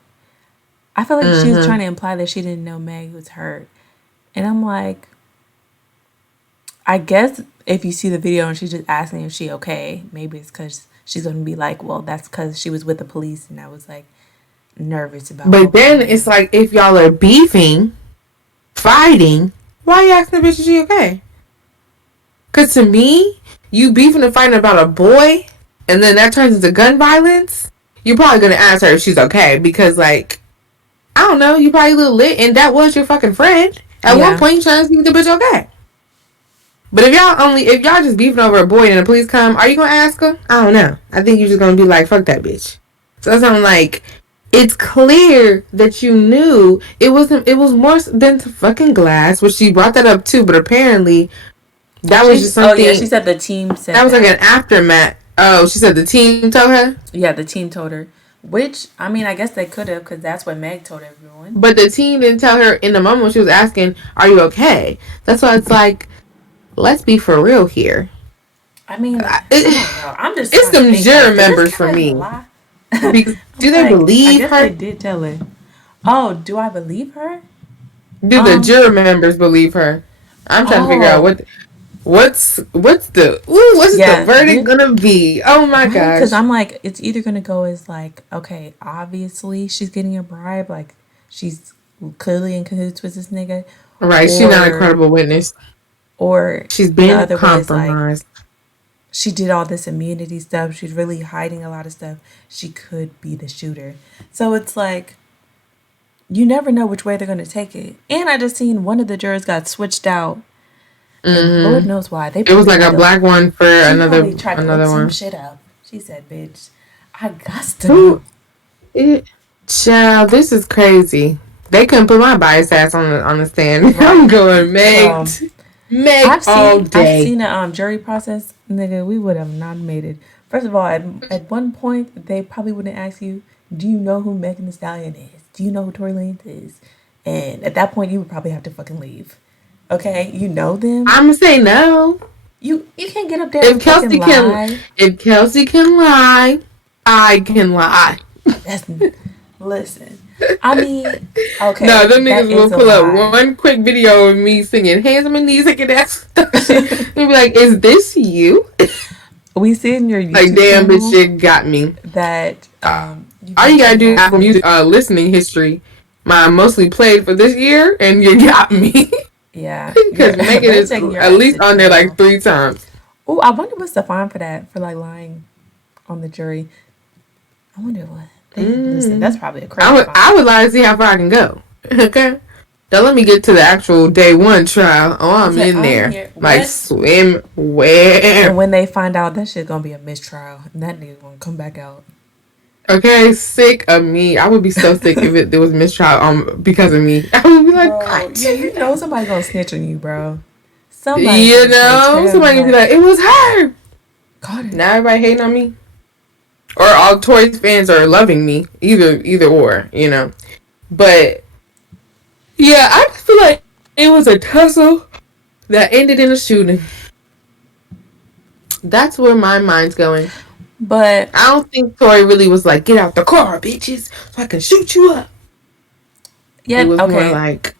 I feel like she was Mm-hmm. trying to imply that she didn't know Meg was hurt. And I'm like, I guess if you see the video and she's just asking if she okay, maybe it's because she's gonna be like, well, that's because she was with the police and I was like nervous about But what was then going it's on. like if y'all are beefing, fighting, why are you asking the bitch is she okay? Cause to me, you beefing and fighting about a boy, and then that turns into gun violence. You're probably gonna ask her if she's okay because, like, I don't know, you probably a little lit, and that was your fucking friend. At one Yeah. point, you trying to see if the bitch okay. But if y'all just beefing over a boy and the police come, are you gonna ask her? I don't know. I think you're just gonna be like, fuck that bitch. So that's I'm like, it's clear that you knew it wasn't. It was more than fucking glass, which she brought that up too. But apparently, that was just Oh yeah, she something said the team that said was like that. an aftermath. Oh, she said the team told her, Yeah, the team told her. Which I mean, I guess they could have because that's what Meg told everyone. but the team didn't tell her in the moment when she was asking, "Are you okay?" That's why it's like, let's be for real here. I mean, I It, don't know. I'm just it's trying to them think. Like, juror did this members for guy me. lie? Because do I'm they like, I believe guess they her? did tell her. Oh, do I believe her? Do the Um. juror members believe her? I'm trying to figure out Oh, what's the yeah. verdict gonna be? Oh my Right. Because gosh! I'm like, it's either gonna go as like, okay, obviously she's getting a bribe, like she's clearly in cahoots with this nigga, Right, she's not a or credible witness. or She's the been other way is like compromised. she did all this immunity stuff. She's really hiding a lot of stuff. She could be the shooter. So it's like you never know which way they're gonna take it. And I just seen one of the jurors got switched out, and Lord Mm-hmm. knows why. They It was probably like a tried to. black one for She probably tried to look another some one. shit up. She said, "Bitch, I got to know." Who? It, child, this is crazy. They couldn't put my bias ass on the stand. I'm Right, going Meg, girl. Meg all I've day. seen a jury process, nigga. We would have not made it. First of all, at one point they probably wouldn't ask you, "Do you know who Megan Thee Stallion is? Do you know who Tory Lanez is?" And at that point, you would probably have to fucking leave. Okay, you know them. I'm gonna say no. You can't get up there If and fucking Kelsey can, lie. if Kelsey can lie, I can lie. That's listen. I mean, No, okay, them that niggas is will a pull up lie. one quick video of me singing "Hands on my knees, like that." They'll be like, "Is this you?" We see in your Like, YouTube damn, bitch, channel you got me. that you All you mentioned gotta you do is had Apple Music singing. listening history. My mostly played for this year, and you got me. Yeah, Because you're Megan they're is taking your at ass least to on there like jail. 3 times. Oh, I wonder what's the fine for that for like lying on the jury. I wonder what they listen. That's Mm. probably a crazy I fine. would like to see how far I can go. Okay. Now let me get to the actual day one trial. Oh, I I'm said in I'm there. here. Like What? swim And where? when they find out, that shit gonna be a mistrial, and that nigga gonna come back out. Okay, sick of me. I would be so sick if there was mistrial because of me. I would be like, Bro, God yeah, damn you it. know somebody gonna snitch on you, bro. Somebody's You gonna snitch. know, They're gonna be somebody gonna be like, like, it was her. Carter. Now everybody hating on me. Or all Tory's fans are loving me. Either or, you know. But yeah, I just feel like it was a tussle that ended in a shooting. That's where my mind's going. But I don't think Tory really was like, get out the car, bitches, so I can shoot you up. It yeah, was more okay. like,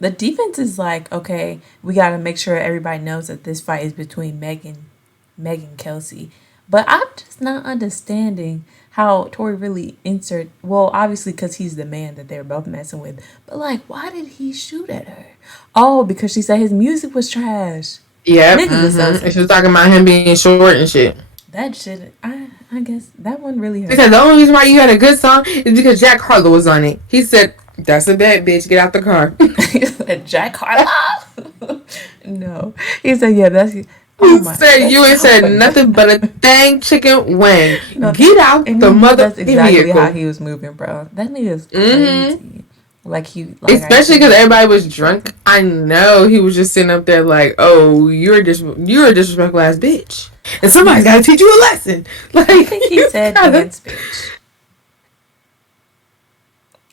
The defense is like, okay, we got to make sure everybody knows that this fight is between Megan Kelsey. But I'm just not understanding how Tory really insert. Well, obviously because he's the man that they're both messing with. But like, why did he shoot at her? Oh, because she said his music was trash. yep, Niggas is so mm-hmm. And she was talking sensitive. about him being short and shit. That shit, I guess that one really hurt. Because the only reason why you had a good song is because Jack Harlow was on it. He said, that's a bet, bitch, get out the car. He said Jack Harlow. No, he said yeah. That's oh He my. said, That's you ain't so said funny. nothing but a dang chicken wing. No, Get out and the you know mother that's exactly how vehicle. he was moving, bro. That nigga is Mm-hmm. crazy. Like I Especially because said, everybody was drunk. disrespectful. I know he was just sitting up there like, "Oh, you're a disrespectful ass bitch, and somebody's got to teach you a lesson." I Like think he you said gotta. dance bitch.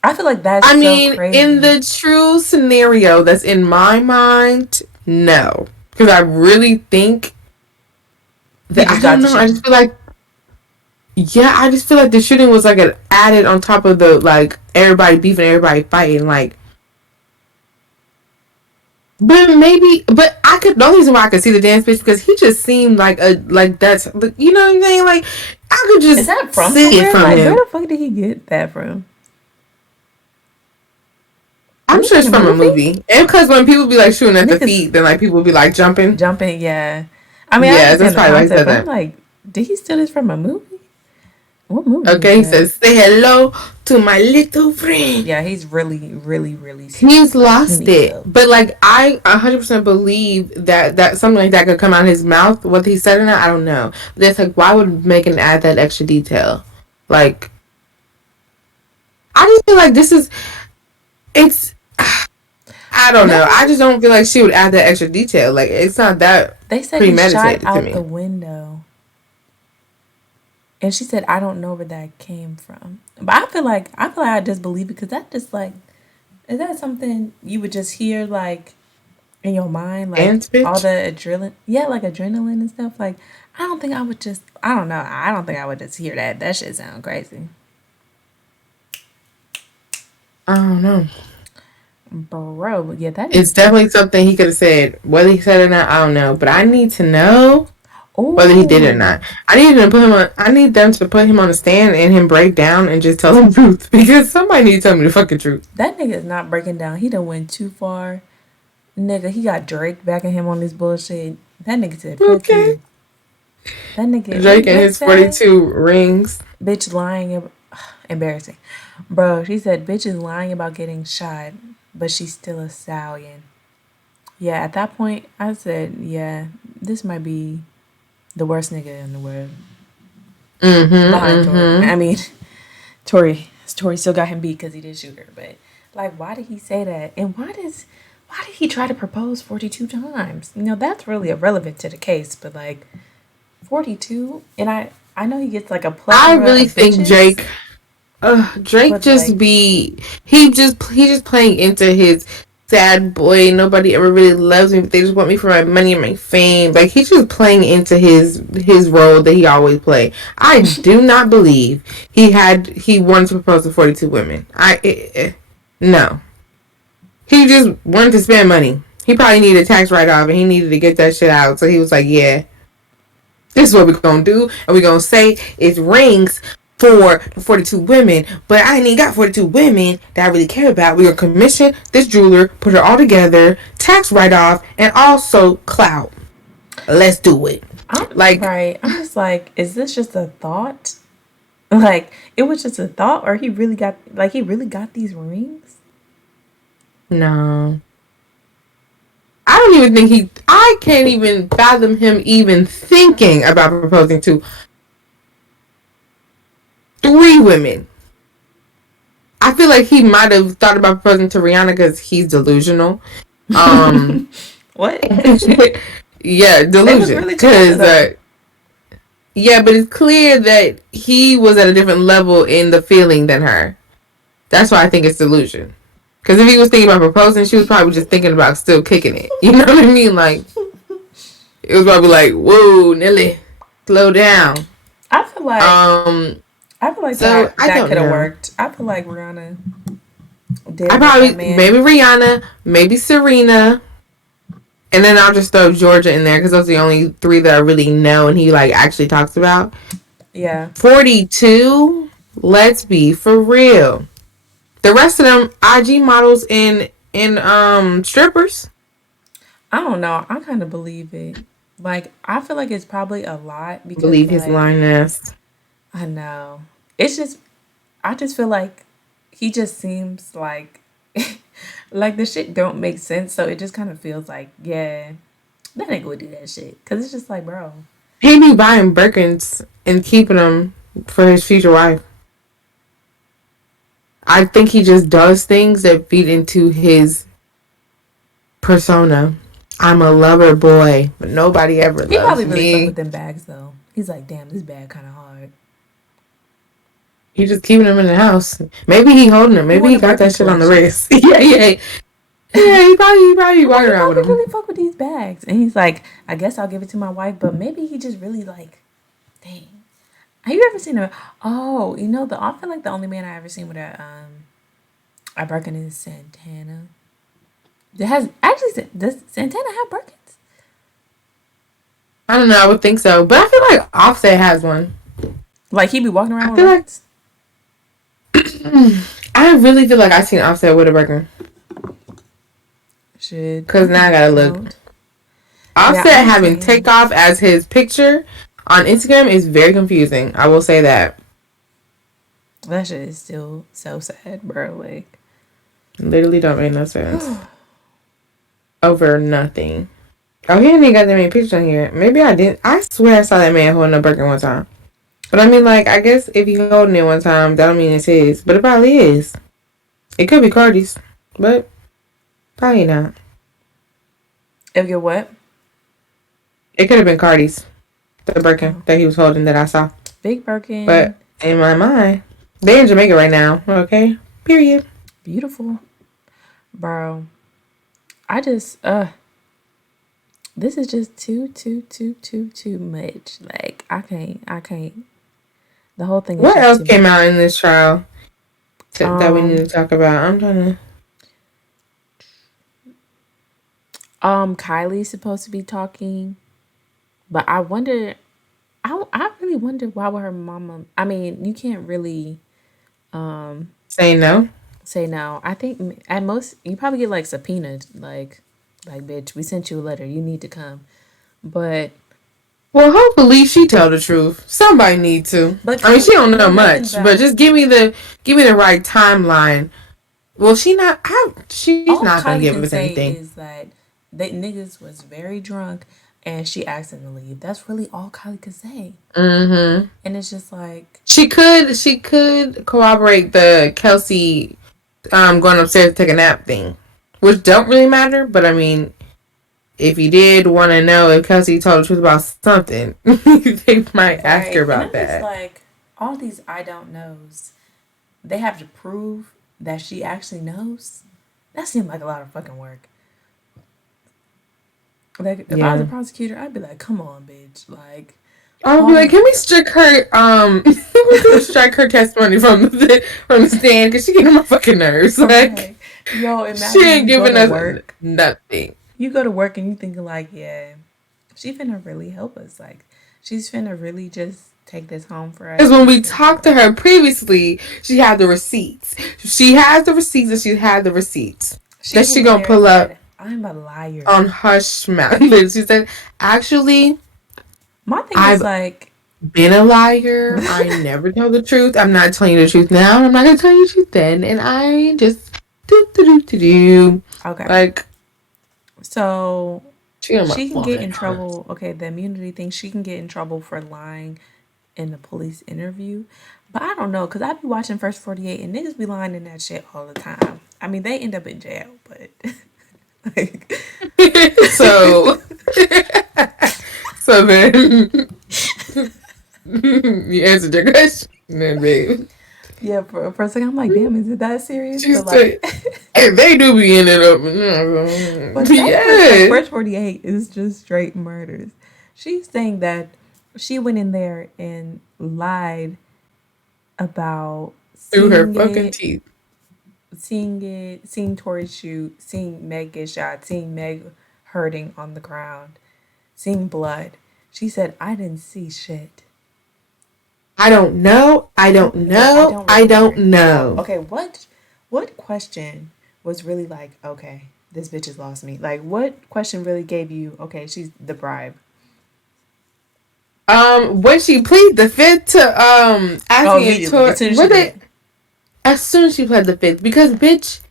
I feel like that's I so mean, in crazy. the true scenario that's in my mind, no, because I really think He that I just got don't the know. I shit. just feel like yeah, I just feel like the shooting was like an added on top of the like everybody beefing, everybody fighting, like. But maybe, but I could. The only reason why I could see the dance bitch because he just seemed like that's you know what I'm saying. Like I could Is just that from see it somewhere? from Like where him. the fuck did he get that from? I'm Was sure it in it's a from a movie? movie, and because when people be like shooting at the Niggas feet, then like people be like jumping. jumping, yeah. I mean, I Yeah, that's understand the probably why he concept, said but I'm that. like, did he steal this from a movie? What movie was Okay, he that? says, say hello to my little friend. Yeah, he's really, really, really sick. He's Like he lost needs it. help. But like I 100% believe that something like that could come out of his mouth. Whether he said it or not, I don't know. But it's like, why would Megan add that extra detail? Like, I just feel like this is it's I don't know. I No, just don't feel like she would add that extra detail. Like, it's not that they said he shot premeditated to out the me. window. And she said, I don't know where that came from. But I just believe it because that just like is that something you would just hear like in your mind, like And all bitch. the adrenaline, yeah, like adrenaline and stuff. Like I don't think I would just, I don't know, I don't think I would just hear that. That shit sound crazy, I don't know. bro. Yeah, that It's is. definitely something he could have said. Whether he said it or not, I don't know. But I need to know whether he did it or Oh, not. I need to put him on. I need them to put him on the stand and him break down and just tell the truth because somebody need to tell me the fucking truth. that nigga is not breaking down. He done went too far, nigga. He got Drake backing him on this bullshit. That nigga said, "Fuck Okay. you." That nigga, Drake and what he his say? 42 rings. Bitch lying. Embarrassing, bro. She said, "Bitch is lying about getting shot, but she's still a stallion." Yeah, at that point, I said, "Yeah, this might be the worst nigga in the world behind Tory." Mm-hmm. I mean, Tory still got him beat because he did shoot her. But like, why did he say that? And why did he try to propose 42 times? That's really irrelevant to the case. But like 42, and I know he gets like a I plethora really of think bitches, Drake but like, just be he just playing into his sad boy. Nobody ever really loves me, but they just want me for my money and my fame. Like he's just playing into his role that he always play. I do not believe he wanted to propose to 42 women. No, he just wanted to spend money. He probably needed a tax write off and he needed to get that shit out. So he was like, yeah, this is what we're gonna do, and we're gonna say it's rings for 42 women, but I ain't even got 42 women that I really care about. We're gonna commission this jeweler, put her all together, tax write off, and also clout. Let's do it. I'm Like, right. I'm just like, is this just a thought? Like, it was just a thought, or he really got these rings? no. I don't even think I can't even fathom him even thinking about proposing to 3 women. I feel like he might have thought about proposing to Rihanna because he's delusional. Um, What? yeah, They was delusion. really together Because though. yeah, but it's clear that he was at a different level in the feeling than her. That's why I think it's delusion. Because if he was thinking about proposing, she was probably just thinking about still kicking it. You know what I mean? Like it was probably like, "Whoa, Nelly, slow down." I feel like Um, I feel like so I that don't could have know. worked. I feel like Rihanna did I let that probably man. maybe Rihanna, maybe Serena, and then I'll just throw Georgia in there because those are the only 3 that I really know and he like actually talks about. Yeah, 42. Let's be for real. The rest of them IG models and strippers. I don't know. I kind of believe it. Like I feel like it's probably a lot because Believe his like lioness. I know it's just I just feel like he just seems like like the shit don't make sense. So it just kind of feels like yeah, that nigga would do that shit because it's just like bro. He be buying Birkins and keeping them for his future wife. I think he just does things that feed into his persona. I'm a lover boy, but nobody ever He loves probably really fuck with me. them bags though. He's like, damn, this bag kind of hard. He just keeping them in the house. Maybe he holding them. He Maybe want he a got Birkin that shit on the collection. wrist. Yeah, yeah, yeah. He probably I'm like, walking he around with probably them. really fuck with these bags. And he's like, I guess I'll give it to my wife, but maybe he just really like, dang. Have you ever seen a? Oh, I feel like the only man I ever seen with a Birkin is Santana. It has actually does Santana have Birkins? I don't know. I would think so, but I feel like Offset has one. Like he be walking I around with feel like Birkins? I really feel like I seen Offset with a burger. Shit, Cause now I gotta look. don't. Yeah, Offset I'm having saying Takeoff as his picture on Instagram is very confusing. I will say that. That shit is still so sad, bro. Like, Literally don't make no sense. Over nothing. Oh, he ain't got that many pictures on here. Maybe I didn't. I swear I saw that man holding a Birkin one time. But I mean, like, I guess if he holding it one time, that don't mean it's his. But it probably is. It could be Cardi's. But probably not. if you're what? It could have been Cardi's. The Birkin Oh, that he was holding that I saw. Big Birkin, But in my mind, they in Jamaica right now. Okay? Period. beautiful, bro. I just this is just too much. Like I can't. The whole thing is What just else too came out much. in this trial that we need Um, to talk about? I'm trying to. Kylie's supposed to be talking, but I wonder. I really wonder why would her mama. I mean, you can't really Say no. say no. I think at most you probably get like subpoenaed, like bitch, we sent you a letter. You need to come. But Well, hopefully she tell the truth. Somebody need to. I mean, she Kylie, don't know nothing's much, but that. just give me the right timeline. Well, she's All not gonna Kylie give can us say anything. is that they niggas was very drunk and she asked him to leave. That's really all Kylie could say. Mm-hmm. And it's just like, She could corroborate the Kelsey going upstairs to take a nap thing, which don't really matter. But I mean, if you did want to know if Kelsey told the truth about something, they might ask her right. And about I'm just that. like, all these I don't knows, they have to prove that she actually knows. That seemed like a lot of fucking work. Like, if I was a Yeah. prosecutor, I'd be like, come on, bitch. Like, I would be all like, these. can we strike her? Can we strike her testimony from the stand because she getting on my fucking nerves. Like, Okay. Yo, she imagine ain't you go giving to us work. nothing. You go to work and you thinking like, yeah, she finna really help us. Like, she's finna really just take this home for Because us when and we send talked it. to her previously, she had the receipts. She has the receipts and she had the receipts She that she came in gonna there and pull up said, I'm a liar. on hush mouth. She said, "Actually, My thing is I've like, been a liar. I never tell the truth. I'm not telling you the truth now. I'm not gonna tell you the truth then. And I just do. okay, Like, so she on my she can get fucking in nerves. trouble. Okay, the immunity thing, she can get in trouble for lying in the police interview. But I don't know, because I be watching First 48 and niggas be lying in that shit all the time. I mean, they end up in jail, but like, So, so then you answered your question, then, babe. yeah, for a second, I'm like, damn, is it that serious? She But like, said, and they do be ended up. but that's first like Yes. First 48 is just straight murders. She's saying that she went in there and lied about Through her fucking teeth. seeing Tory shoot, seeing Meg get shot, seeing Meg hurting on the ground, seeing blood. She said, I didn't see shit. I don't know. I I don't don't know. I know. don't I don't remember. Yo, know. okay, what question was really like, okay, this bitch has lost me? Like what question really gave you, okay, she's the bribe? When she plead the fifth to Oh, asking if immediately. Tori As soon as she what did they it. as soon as she pled the fifth because bitch,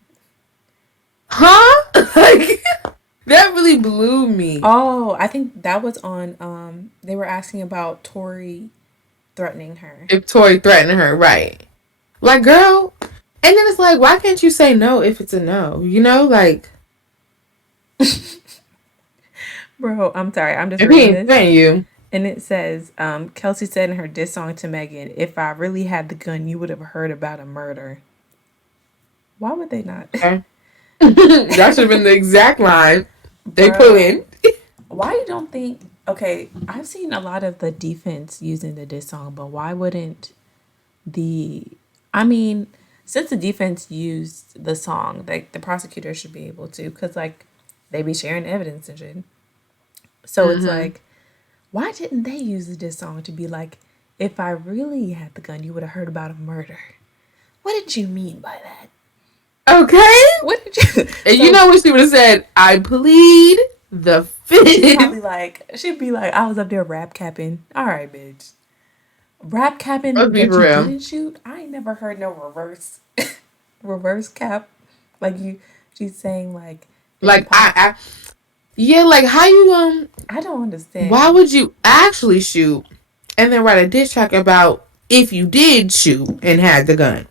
huh? Like that really blew me. Oh, I think that was on they were asking about Tory threatening her. If Tori threatened her, right? Like girl, and then it's like, why can't you say no if it's a no? You know, like Bro, I'm sorry. I'm just if he reading ain't this. threatening you, And it says, Kelsey said in her diss song to Megan, if I really had the gun, you would have heard about a murder. Why would they not? okay? That should have been the exact line they put Bro, in. why you don't think, okay, I've seen a lot of the defense using the diss song, but why wouldn't the, I mean, since the defense used the song, like the prosecutor should be able to, because like they be sharing evidence and shit. So it's Mm-hmm. like, why didn't they use this song to be like, if I really had the gun, you would have heard about a murder? What did you mean by that? Okay. What did you? And you So know what she would have said? I plead the she'd fifth. probably like, she'd be like, I was up there rap capping. All right, bitch. Rap capping Let's be that for you real. didn't shoot? I ain't never heard no reverse cap. Like you, she's saying like if you Like pop. yeah, like how you I don't why understand. would you actually shoot and then write a diss track about if you did shoot and had the gun?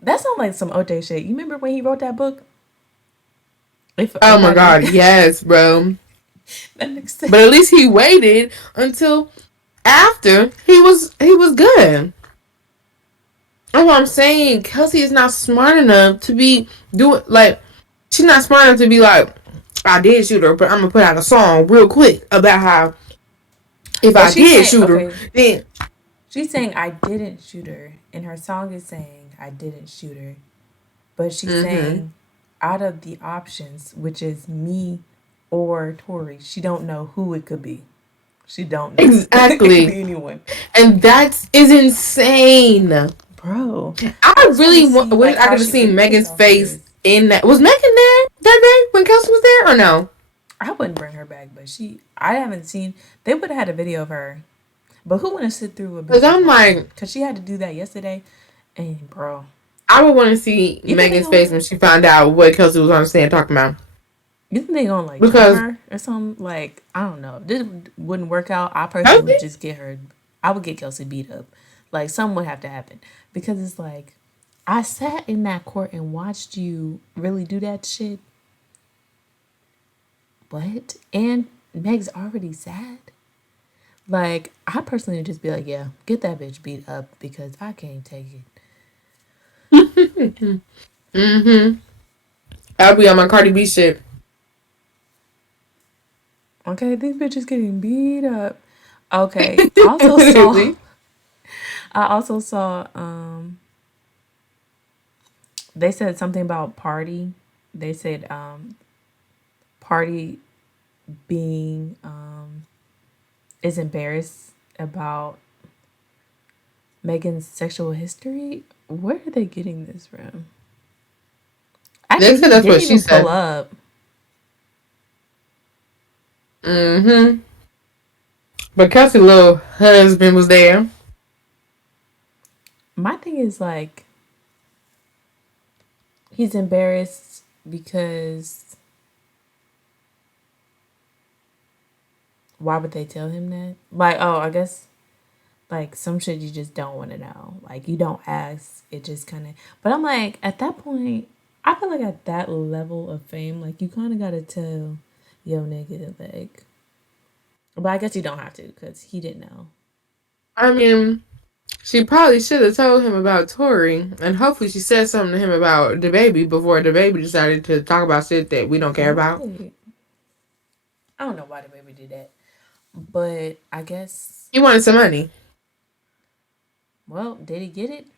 That sounds like some OJ shit. You remember when he wrote that book? Oh If my I did, god, yes, bro. that makes But sense. at least he waited until after he was good. That's what I'm saying. Kelsey is not smart enough to be doing like she's not smart enough to be like, I did shoot her, but I'm gonna put out a song real quick about how if But I she's did saying shoot her, okay. then She's saying I didn't shoot her, and her song is saying I didn't shoot her. But she's mm-hmm. saying out of the options, which is me or Tory, she don't know who it could be. She don't know. It could Exactly. be anyone. And that is insane. Bro, I I just want to really see wish like I how could have she seen really is Megan's off of face this. in that. Was Megan there that day when Kelsey was there or no? I wouldn't bring her back, but I haven't seen, they would have had a video of her. But who want to sit through a Because bitch I'm apology? like, Because she had to do that yesterday. And bro, I would want to see you think they Megan's face gonna, when she found out what Kelsey was on the stand talking about. you think they gonna like jump Because her or something? Like, I don't know. This wouldn't work out. I personally would Kelsey, just get her, I would get Kelsey beat up. Like, something would have to happen. Because it's like, I sat in that court and watched you really do that shit. What? And Meg's already sad. Like, I personally would just be like, yeah, get that bitch beat up because I can't take it. mm-hmm. I'll be on my Cardi B shit. Okay, this bitch is getting beat up. Okay, also saw Literally. I also saw they said something about party. They said party being is embarrassed about Megan's sexual history. Where are they getting this from? They Actually, said he that's didn't what she even pull said. up. Mm-hmm. But Kelsey's little husband was there. My thing is like he's embarrassed because why would they tell him that? Like, oh, I guess like some shit you just don't want to know. Like you don't ask. It just kind of. But I'm like at that point, I feel like at that level of fame, like you kind of gotta tell, yo nigga, like. But I guess you don't have to because he didn't know. I mean, she probably should have told him about Tory, and hopefully she said something to him about the baby before the baby decided to talk about shit that we don't care about. Right. I don't know why the baby did that, but I guess. He wanted some money. Well, did he get it?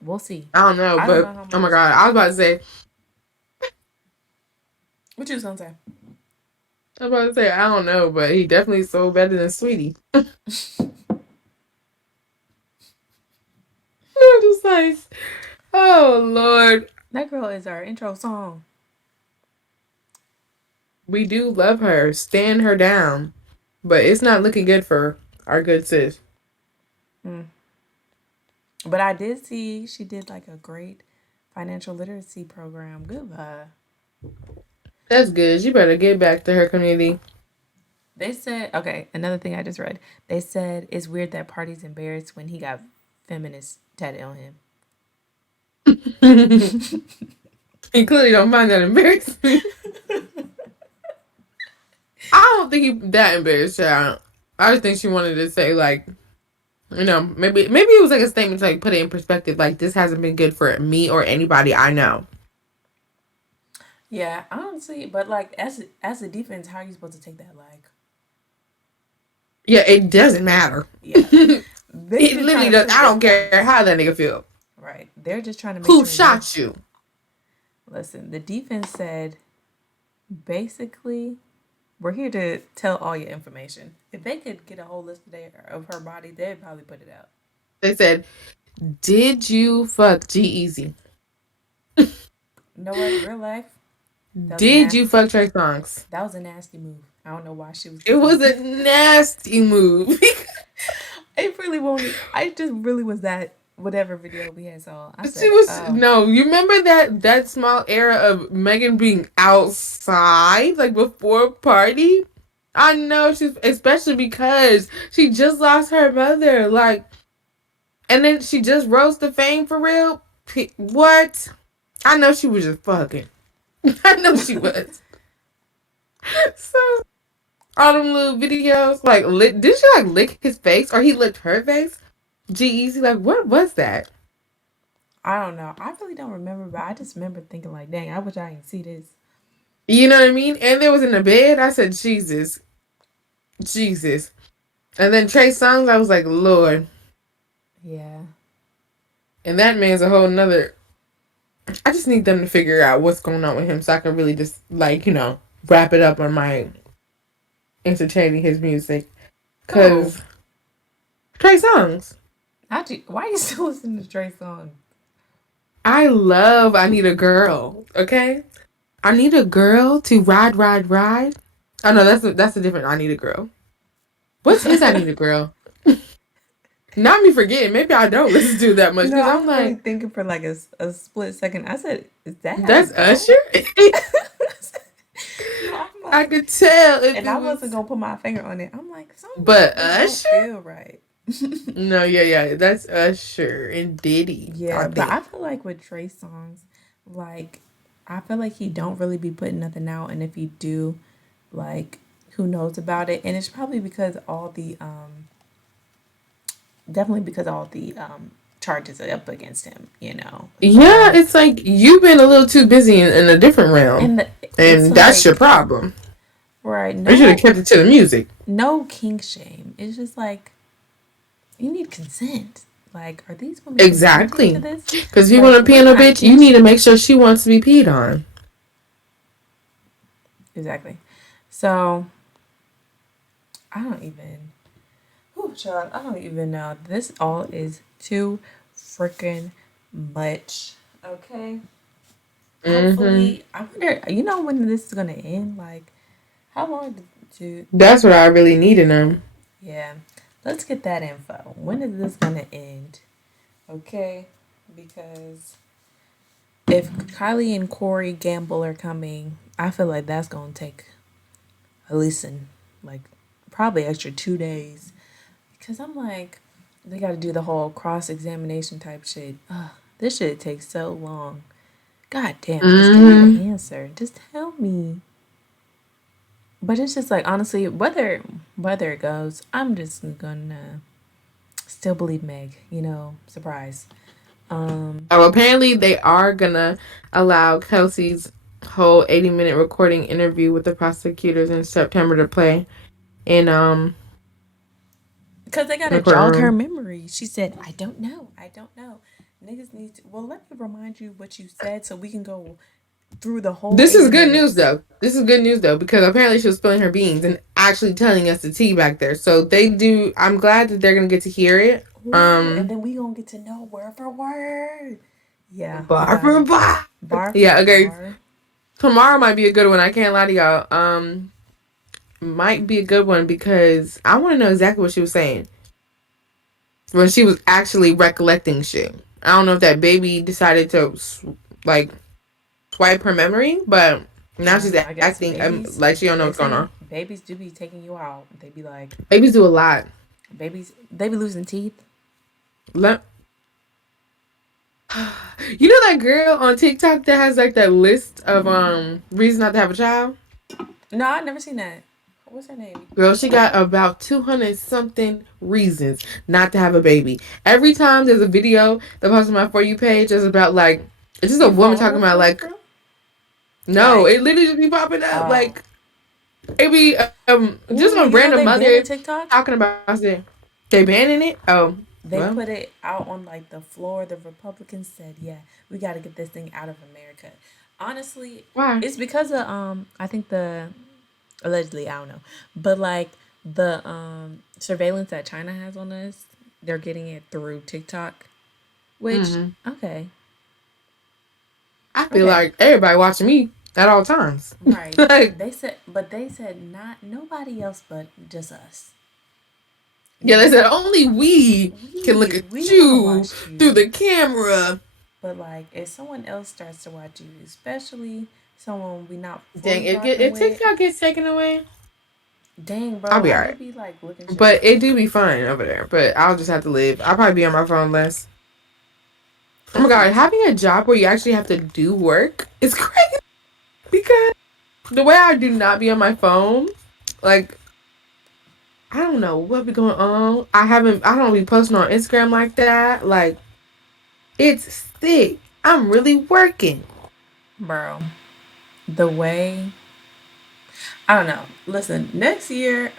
We'll see. I don't know, I don't but know how oh my much. god, I was about to say, What you was gonna say? I don't know, but he definitely sold better than Sweetie. I'm just like, oh Lord, That girl is our intro song. we do love her, stand her down, but it's not looking good for our good sis. Mm. But I did see she did like a great financial literacy program. Good. That's good. You better get back to her community. They said, okay, another thing I just read. They said it's weird that Party's embarrassed when he got feminist tatted on him. He clearly don't find that embarrassing. I don't think he that embarrassed, child. I just think she wanted to say like, maybe it was like a statement to like put it in perspective. Like this hasn't been good for me or anybody I know. Yeah, honestly, but like as a defense, how are you supposed to take that? Like, Yeah, it doesn't matter. yeah, It they just trying literally to does. prove I their don't care points, how that nigga feel. right? They're just trying to make Who sure you're. shot you? Listen, the defense said basically we're here to tell all your information. If they could get a whole list of her body, they'd probably put it out. They said, "Did you fuck G Easy? You know what? Real life, that was a Did you nasty. fuck Trey Songz?" That was a nasty move. I don't know why she was It just was like, a nasty move. It really won't. I just really was that whatever video we had saw. I She said, was oh, no. You remember that small era of Megan being outside like before party? I know she's especially because she just lost her mother. Like, and then she just rose to fame for real. What? I know she was just fucking. I know she was. So all them little videos, like, did she like lick his face or he licked her face? G Easy, like, what was that? I don't know. I really don't remember, but I just remember thinking like, dang, I wish I didn't see this. You know what I mean? And there was in the bed. I said, Jesus, Jesus. And then Trey Songz, I was like, Lord. Yeah. And that man's a whole nother. I just need them to figure out what's going on with him so I can really just, like, wrap it up on my entertaining his music. Oh, Because Trey Songz. why are you still listening to Trey song? I love I Need a Girl. Okay? I need a girl to ride, ride, ride. Oh, no, that's a different I Need a Girl. What's his I Need a Girl? Not me forgetting. Maybe I don't listen to it that much No, because I I'm was really like, thinking for like a split second. I said, is that how that's it go? Usher? No, I'm I like, could tell if and it I was. wasn't gonna put my finger on it. I'm like, something But just don't Usher? feel right. No, yeah, yeah. That's Usher and Diddy, I Yeah, but think. I feel like with Trey songs, like I feel like he don't really be putting nothing out, and if he do, like who knows about it? And it's probably because all the definitely because all the charges are up against him, you know. Yeah, So it's like you've been a little too busy in a different realm. and it's And that's your like problem. right, You should have kept it to the music. no kink shame. It's just like you need consent. Like, are these women consenting to Exactly. this? Because if you want Like, a we're piano not bitch, you kink need to make shaming. sure she wants to be peed on. Exactly. So I don't even. Oh, child, I don't even know. This all is too freaking much. Okay. Mm-hmm. Hopefully, I wonder. You know when this is gonna end? Like, how long do? That's what I really need to know. Yeah. Let's get that info. When is this gonna end? Okay. Because if Kylie and Corey Gamble are coming, I feel like that's gonna take at least like probably extra 2 days. Because I'm like, they got to do the whole cross examination type shit. Ugh, this shit takes so long. God damn, just give me the Mm-hmm. answer. Just tell me. But it's just like honestly, whether it goes, I'm just gonna still believe Meg. You know, surprise. Oh, apparently they are gonna allow Kelsey's whole 80-minute recording interview with the prosecutors in September to play in Because they the gotta jog her courtroom. memory. She said, "I don't know. I don't know." Niggas need to. Well, let me remind you what you said so we can go through the whole This is 80 good news minutes. though. This is good news though because apparently she was spilling her beans and actually telling us the tea back there. So they do. I'm glad that they're gonna get to hear it. Ooh, and then we gonna get to know word for word. Yeah, we Bar got for it. bar. Bar for Yeah. Okay. bar. Tomorrow might be a good one. I can't lie to y'all. Might be a good one because I want to know exactly what she was saying when she was actually recollecting shit. I don't know if that baby decided to like swipe her memory, but now she's I guess acting babies. like she don't know They what's going say on. babies do be taking you out. They be like Babies do a lot. babies. They be losing teeth. Let, you know that girl on TikTok that has like that list of reasons not to have a child? No, I never seen that. What's her name? Girl, she got about 200 something reasons not to have a baby. Every time there's a video that posts on my For You page, it's about like, it's just a You woman follow talking her about for real, like, for real? no, Like, it literally just be popping up. oh, Like, it be just ooh, a you know random they banned the mother TikTok. talking about it. They banning it? Oh, They well, put it out on like the floor. The Republicans said, "Yeah, we got to get this thing out of America." Honestly, why? it's because of I think the allegedly I don't know, but like the surveillance that China has on us, they're getting it through TikTok. Which Hmm. okay, I feel okay, like everybody watching me at all times. right. Like, They said, but they said not nobody else but just us. Yeah, they said only we can look We at know I you watched through you. the camera. But like, if someone else starts to watch you, especially someone we not Dang, fully rocking if with, TikTok gets taken away, dang, I'll bro, be I do alright. be like looking shit But up. it do be fun over there. But I'll just have to live. I'll probably be on my phone less. Oh my Is god, it? having a job where you actually have to do work is crazy because the way I do not be on my phone, like I don't know what be going on. I don't be posting on Instagram like that. Like it's sick. I'm really working. Bro, the way I don't know. Listen, next year,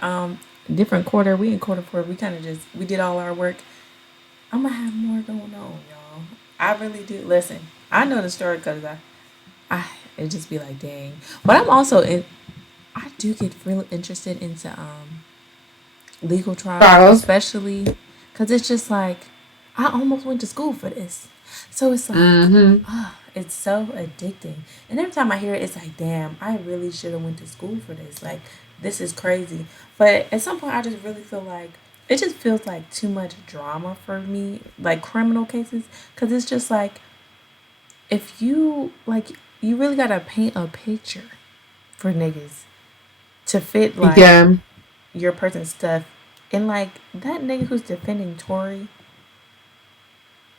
different quarter. We in quarter four. We kind of just we did all our work. I'm gonna have more going on, y'all. I really do. Listen, I know the story because I it just be like, dang. But I'm also in. I do get really interested into legal trials, Charles. especially because it's just like I almost went to school for this, so it's like, Mm-hmm. it's so addicting. And every time I hear it, it's like, damn, I really should have went to school for this. Like, this is crazy. But at some point, I just really feel like it just feels like too much drama for me, like criminal cases, because it's just like if you like, you really gotta paint a picture for niggas to fit like Yeah. your person's stuff. And like that nigga who's defending Tory,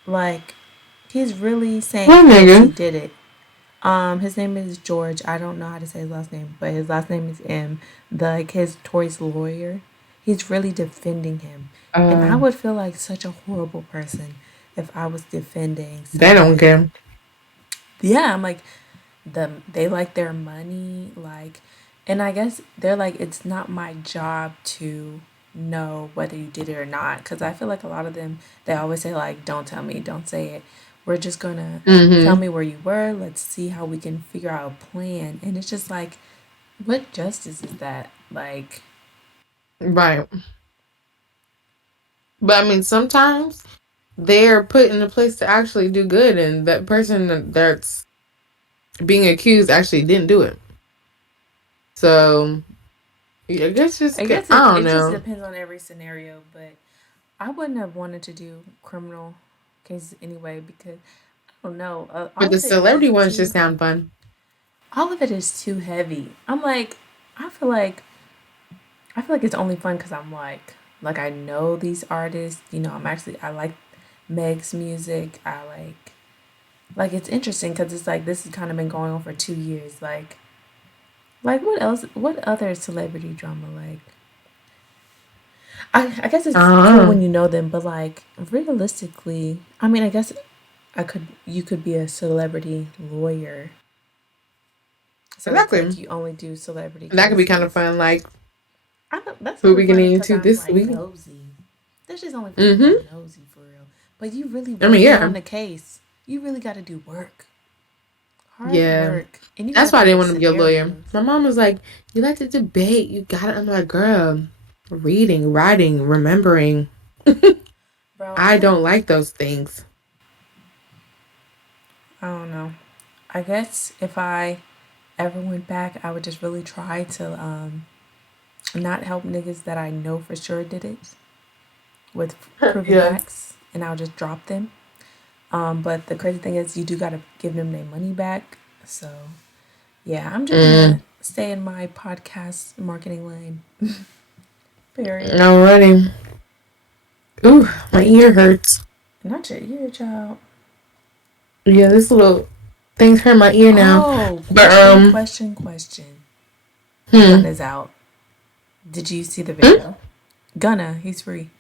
like he's really saying What yes, he nigga? did it. His name is George. I don't know how to say his last name, but his last name is M. The like his Tory's lawyer. He's really defending him. And I Uh, would feel like such a horrible person if I was defending they don't somebody. care. Yeah, I'm like, they like their money, like, and I guess they're like, it's not my job to know whether you did it or not, because I feel like a lot of them, they always say like, don't tell me, don't say it, we're just gonna tell Mm-hmm. me where you were, let's see how we can figure out a plan. And it's just like, what justice is that? Like, Right. But I mean, sometimes they're put in a place to actually do good, and that person that's being accused actually didn't do it. So yeah, I guess I just guess I don't it just know. depends on every scenario. But I wouldn't have wanted to do criminal cases anyway, because I don't know, But all the of it is celebrity ones just too, sound fun. all of it is too heavy. I'm like, I feel like I feel like it's only fun because I'm like I know these artists. You know, I like Meg's music. I like it's interesting because it's like this has kind of been going on for 2 years. Like what else? What other celebrity drama? Like I guess it's cool Uh-huh. when you know them, but like realistically, I mean, I guess I could you could be a celebrity lawyer. So it's like Exactly. you only do celebrity That could be kind of cases. fun. Like I don't, that's who only we fun getting because into I'm this like week. nosy. That's just only fun because Mm-hmm. I'm nosy for real. But you really I mean, working yeah. on the case. You really got to do work, hard Yeah. work, and you got to That's why I think didn't of want to be a lawyer. scenarios, My mom was like, you like to debate. You got it. I'm like, girl, reading, writing, remembering. bro. I don't like those things. I don't know. I guess if I ever went back, I would just really try to not help niggas that I know for sure did it with proven Yeah. facts, and I'll just drop them. But the crazy thing is, you do got to give them their money back. So yeah, I'm just Mm. gonna stay in my podcast marketing lane. Period. Alrighty. Ooh, my ear hurts. Not your ear, child. Yeah, this little thing's hurt my ear now. Oh, But question. hmm. Gunna's out. Did you see the Hmm? video? Gunna, he's free.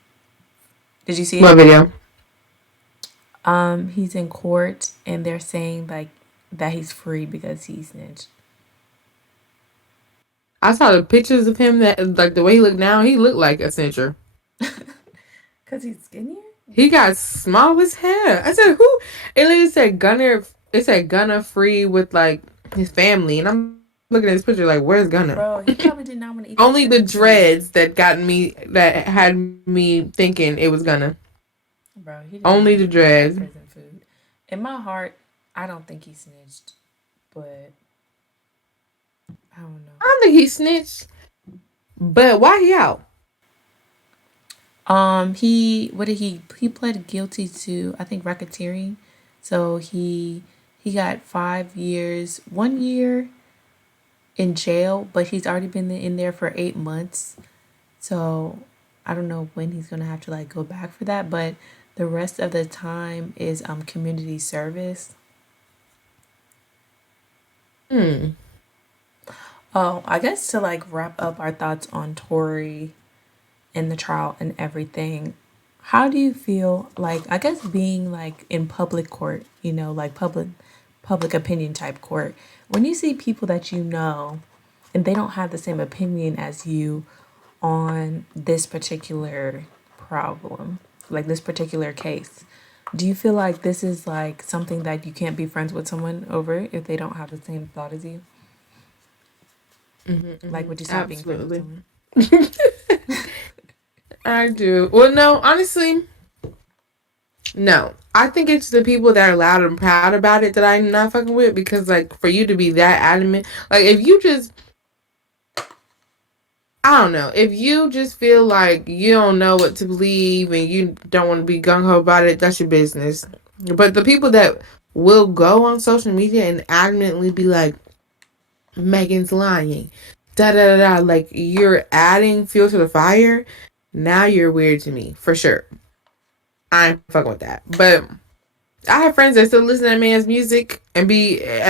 Did you see What it? video? He's in court and they're saying like that he's free because he snitched. I saw the pictures of him that like the way he looked now, he looked like a cincher. Cause he's skinnier. He got small as hell. I said, who? It literally said Gunner. It said Gunner free with like his family, and I'm looking at this picture like, where's Gunner? Bro, he probably did not want to eat that Only the prison food. dreads that had me thinking it was Gunner. Bro, he did not Only want the to eat that dreads. prison food. In my heart, I don't think he snitched, but I don't know. I don't think he snitched, but why he out? He what did he pled guilty to? I think racketeering. So he got 5 years, 1 year in jail, but he's already been in there for 8 months. So I don't know when he's gonna have to like go back for that, but the rest of the time is community service. Hmm. Oh, I guess to like wrap up our thoughts on Tory and the trial and everything, how do you feel like I guess being like in public court, like public opinion type court, when you see people that you know and they don't have the same opinion as you on this particular problem, like this particular case. Do you feel like this is like something that you can't be friends with someone over if they don't have the same thought as you? Like, would you stop being friends with Absolutely. someone? I do. Well, no, honestly, no. I think it's the people that are loud and proud about it that I'm not fucking with because, like, for you to be that adamant, like, if you just, I don't know, if you just feel like you don't know what to believe and you don't want to be gung ho about it, that's your business. But the people that will go on social media and adamantly be like, Megan's lying, da da da da, like, you're adding fuel to the fire, now you're weird to me, for sure. I ain't fucking with that. But I have friends that still listen to that man's music and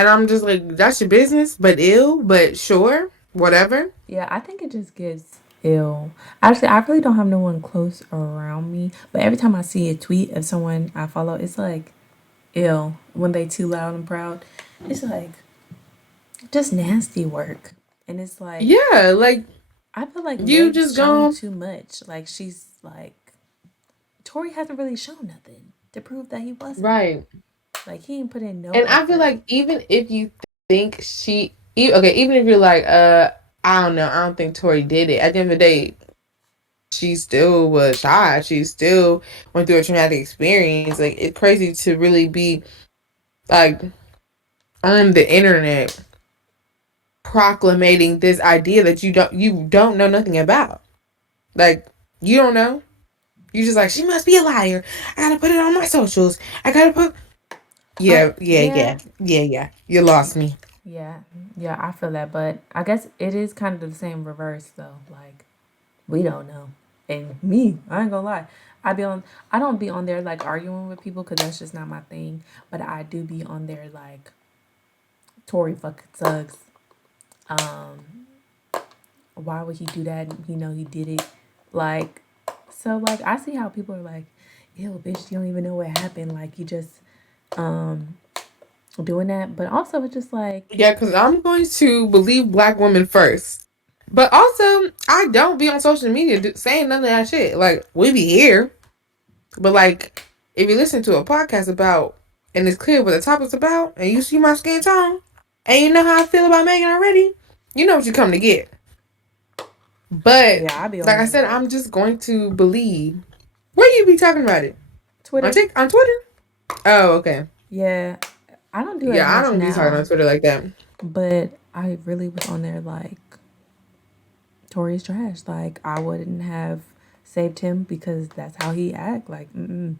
I'm just like, that's your business, but ill, but sure, whatever. Yeah, I think it just gets ill. Actually, I really don't have no one close around me, but every time I see a tweet of someone I follow, it's like ill when they too loud and proud. It's like just nasty work. And it's like Yeah, like I feel like you Meg's just shown go too much. Like she's like Tori hasn't really shown nothing to prove that he wasn't. right. Like he ain't put in no And I feel effort. like even if you think okay, even if you're like, I don't know, I don't think Tori did it. At the end of the day, she still was shy. She still went through a traumatic experience. Like it's crazy to really be like on the internet proclamating this idea that you don't know nothing about. Like you don't know. You just like she must be a liar. I gotta put it on my socials. I gotta put. But Yeah, yeah, yeah, yeah, yeah, yeah. You lost me. yeah, yeah, I feel that. But I guess it is kind of the same reverse though. Like we don't know. And me, I ain't gonna lie. I don't be on there like arguing with people because that's just not my thing. But I do be on there like Tory fucking sucks. Um, why would he do that? He did it. Like, so like I see how people are like, ew, bitch, you don't even know what happened. Like you just um doing that. But also it's just like, Yeah, because I'm going to believe black women first. But also, I don't be on social media saying none of that shit. Like, we be here. But, like, if you listen to a podcast about, and it's clear what the topic's about, and you see my skin tone, and you know how I feel about Megan already, you know what you come to get. But, yeah, I be on like I there said, like I'm just going to believe. Where you be talking about it? Twitter. On Twitter? Oh, okay. Yeah, I don't do it as Yeah, I much don't be talking on now, Twitter like that. but I really was on there like Tory's trash. Like I wouldn't have saved him because that's how he act. Like mm.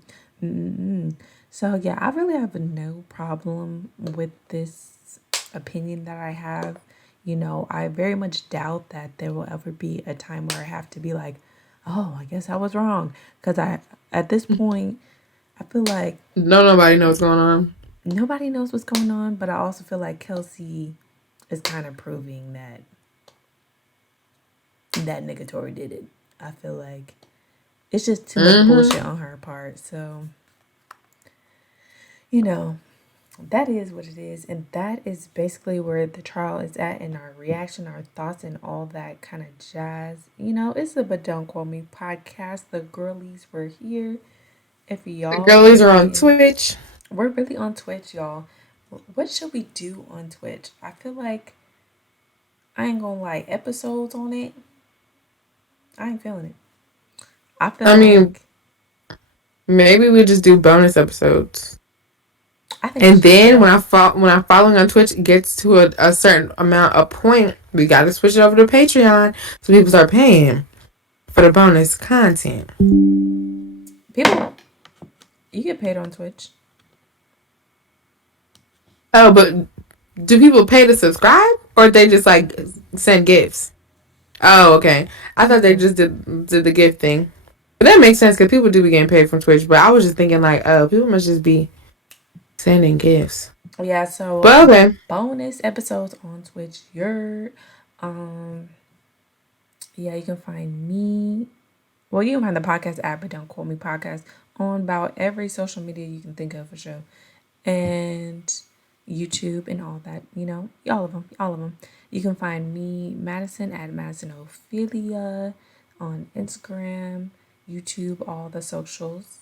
So yeah, I really have no problem with this opinion that I have. I very much doubt that there will ever be a time where I have to be like, oh, I guess I was wrong. Because at this point, I feel like No, nobody knows what's going on. nobody knows what's going on. But I also feel like Kelsey is kind of proving that nigga Tory did it. I feel like it's just too much Mm-hmm. bullshit on her part. So, you know, that is what it is. And that is basically where the trial is at and our reaction, our thoughts, and all that kind of jazz. It's a But Don't Quote Me podcast. The girlies were here. If The y'all want to girlies are on be, Twitch. we're really on Twitch, y'all. What should we do on Twitch? I feel like I ain't gonna lie, episodes on it, I ain't feeling it. I feel I mean, like maybe we just do bonus episodes. I think we And should do then that. when I following on Twitch gets to a certain amount, a point, we got to switch it over to Patreon so people start paying for the bonus content. People, you get paid on Twitch. Oh, but do people pay to subscribe or they just like send gifts? Oh, okay. I thought they Yeah. just did the gift thing. But that makes sense because people do be getting paid from Twitch. But I was just thinking like, oh, people must just be sending gifts. Yeah, so But okay. bonus episodes on Twitch. Um yeah, you can find me. Well, you can find the podcast app, but don't quote me podcast on about every social media you can think of for sure. And YouTube and all that, all of them, all of them. You can find me, Madison, at Madison Olphelia on Instagram, YouTube, all the socials.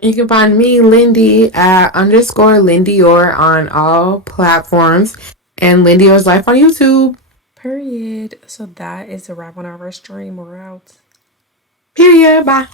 You can find me, Lindie, at _Lindior on all platforms. And Lindior's Life on YouTube. Period. So that is a wrap on our stream. We're out. Period. Bye.